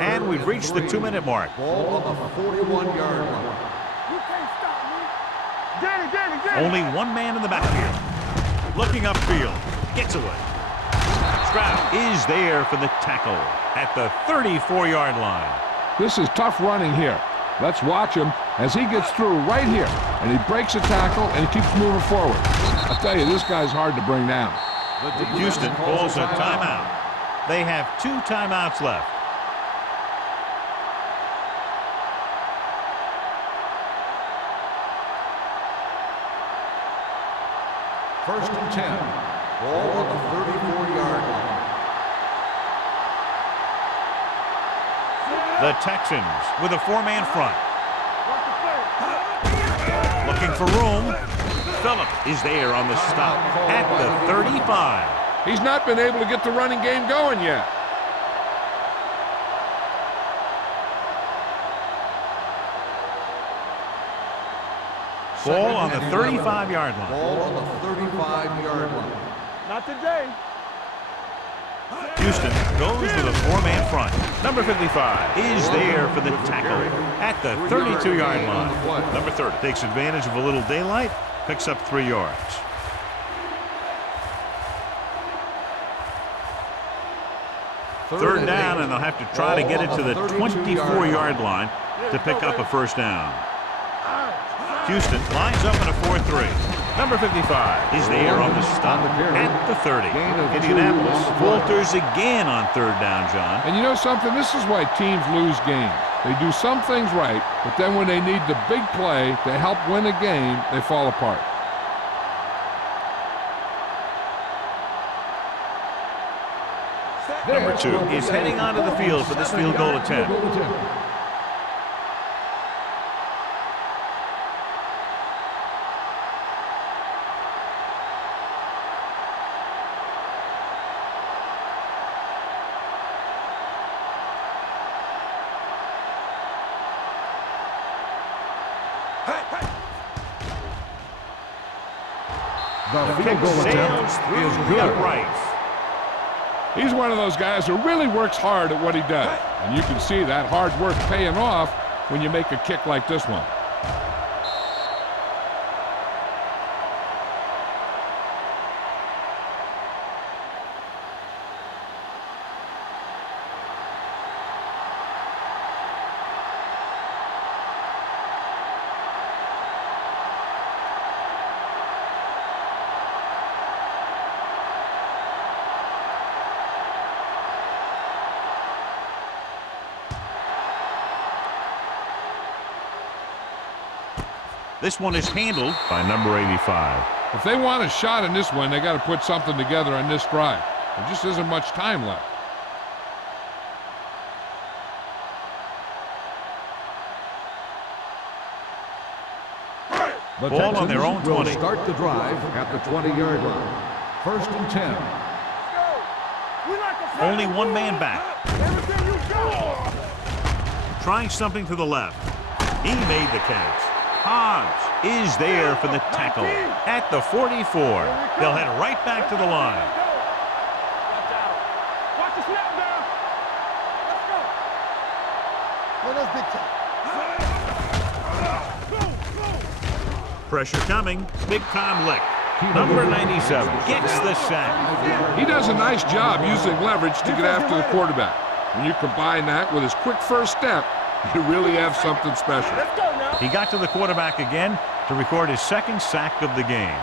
And we've reached the 2-minute mark. Ball on the 41-yard line. You can't stop me. Danny. Only one man in the backfield. Looking upfield. Gets away. Stroud is there for the tackle at the 34-yard line. This is tough running here. Let's watch him as he gets through right here, and he breaks a tackle and he keeps moving forward. I'll tell you, this guy's hard to bring down. Houston calls a timeout. They have 2 timeouts left. First and 10. Ball on the 34-yard line. The Texans with a 4-man front. Looking for room. Phillip is there on the stop at the 35. He's not been able to get the running game going yet. Ball on the 35-yard line. Ball on the 35-yard line. Not today. Houston goes with a 4-man front. Number 55 is there for the tackle at the 32-yard line. Number 30 takes advantage of a little daylight, picks up 3 yards. Third down, and they'll have to try to get it to the 24-yard line to pick up a first down. Houston lines up in a 4-3. Number 55 is there on the stop at the 30. Indianapolis falters again on third down, John. And you know something? This is why teams lose games. They do some things right, but then when they need the big play to help win a game, they fall apart. Number 2 is heading onto the field for this field goal attempt. The field goal attempt is good. Upright. He's one of those guys who really works hard at what he does. And you can see that hard work paying off when you make a kick like this one. This one is handled by number 85. If they want a shot in this one, they got to put something together on this drive. There just isn't much time left. The Ball on their own Texans will 20. start the drive at the 20-yard line. 1st and 10. Only one man back. Trying something to the left. He made the catch. Hobbs is there for the tackle at the 44. They'll head right back to the line. Watch the snap down. Let's go. Well, that's big time. Pressure coming. Big time lick. Number 97 gets the sack. He does a nice job using leverage to get after the quarterback. When you combine that with his quick first step, you really have something special. Let's go now. He got to the quarterback again to record his 2nd sack of the game.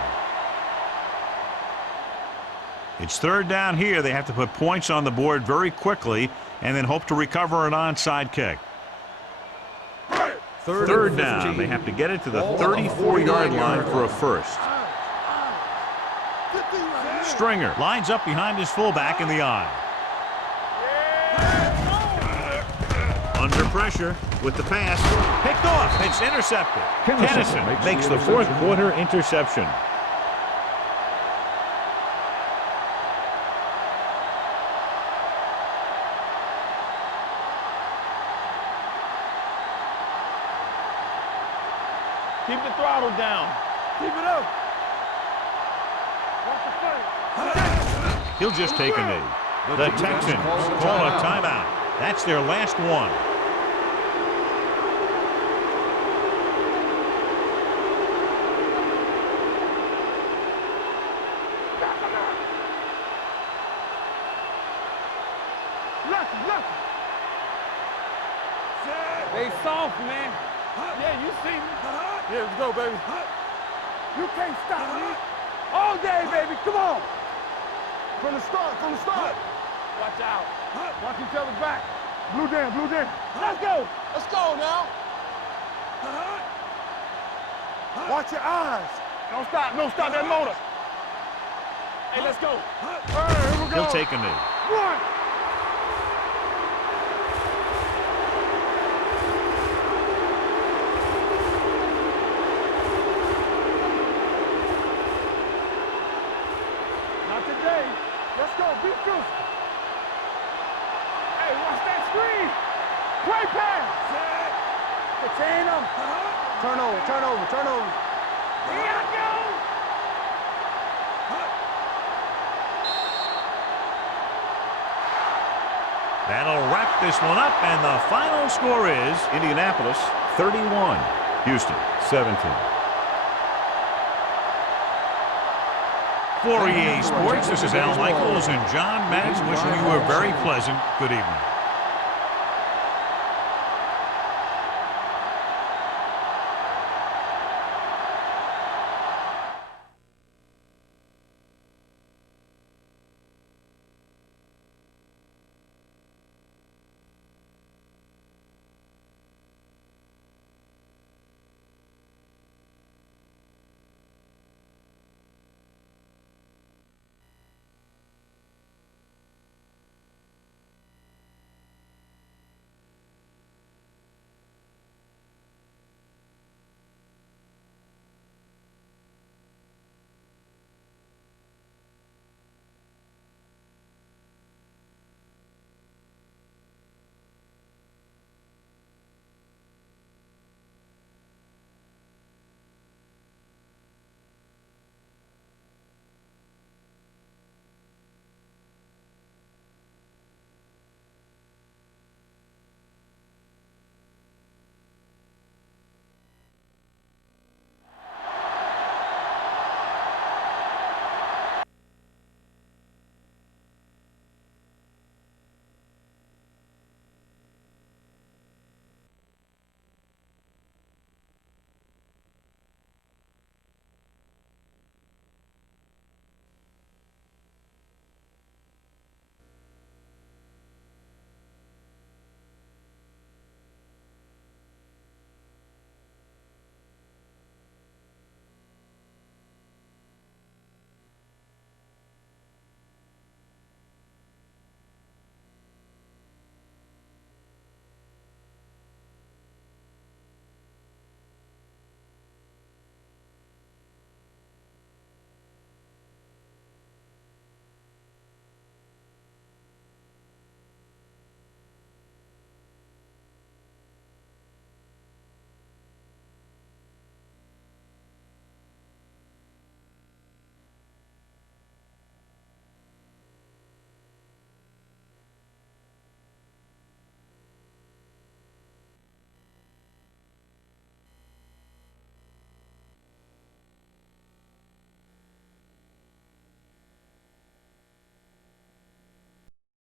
It's third down here. They have to put points on the board very quickly and then hope to recover an onside kick. Third down. They have to get it to the 34-yard line for a first. Stringer lines up behind his fullback in the eye. Under pressure with the pass. Picked off. It's intercepted. Kennison makes the 4th quarter interception. Keep the throttle down. Keep it up. Watch the play. He'll just take a knee. The Texans call a timeout. That's their last one. They soft, man. Yeah, you see me. Yeah, let's go, baby. You can't stop me. All day, baby. Come on. From the start, from the start. Watch out. Watch each other back. Blue down, blue down. Let's go. Let's go now. Watch your eyes. Don't stop that motor. Hey, let's go. All right, here we go. He'll take a knee. One. Not today. Let's go. Be true. Hey, watch that screen. Play pass. Contain them. Turn over. Here I go. That'll wrap this one up, and the final score is Indianapolis 31, Houston 17. For EA Sports, this is Al Michaels and John Madden wishing you a very pleasant good evening.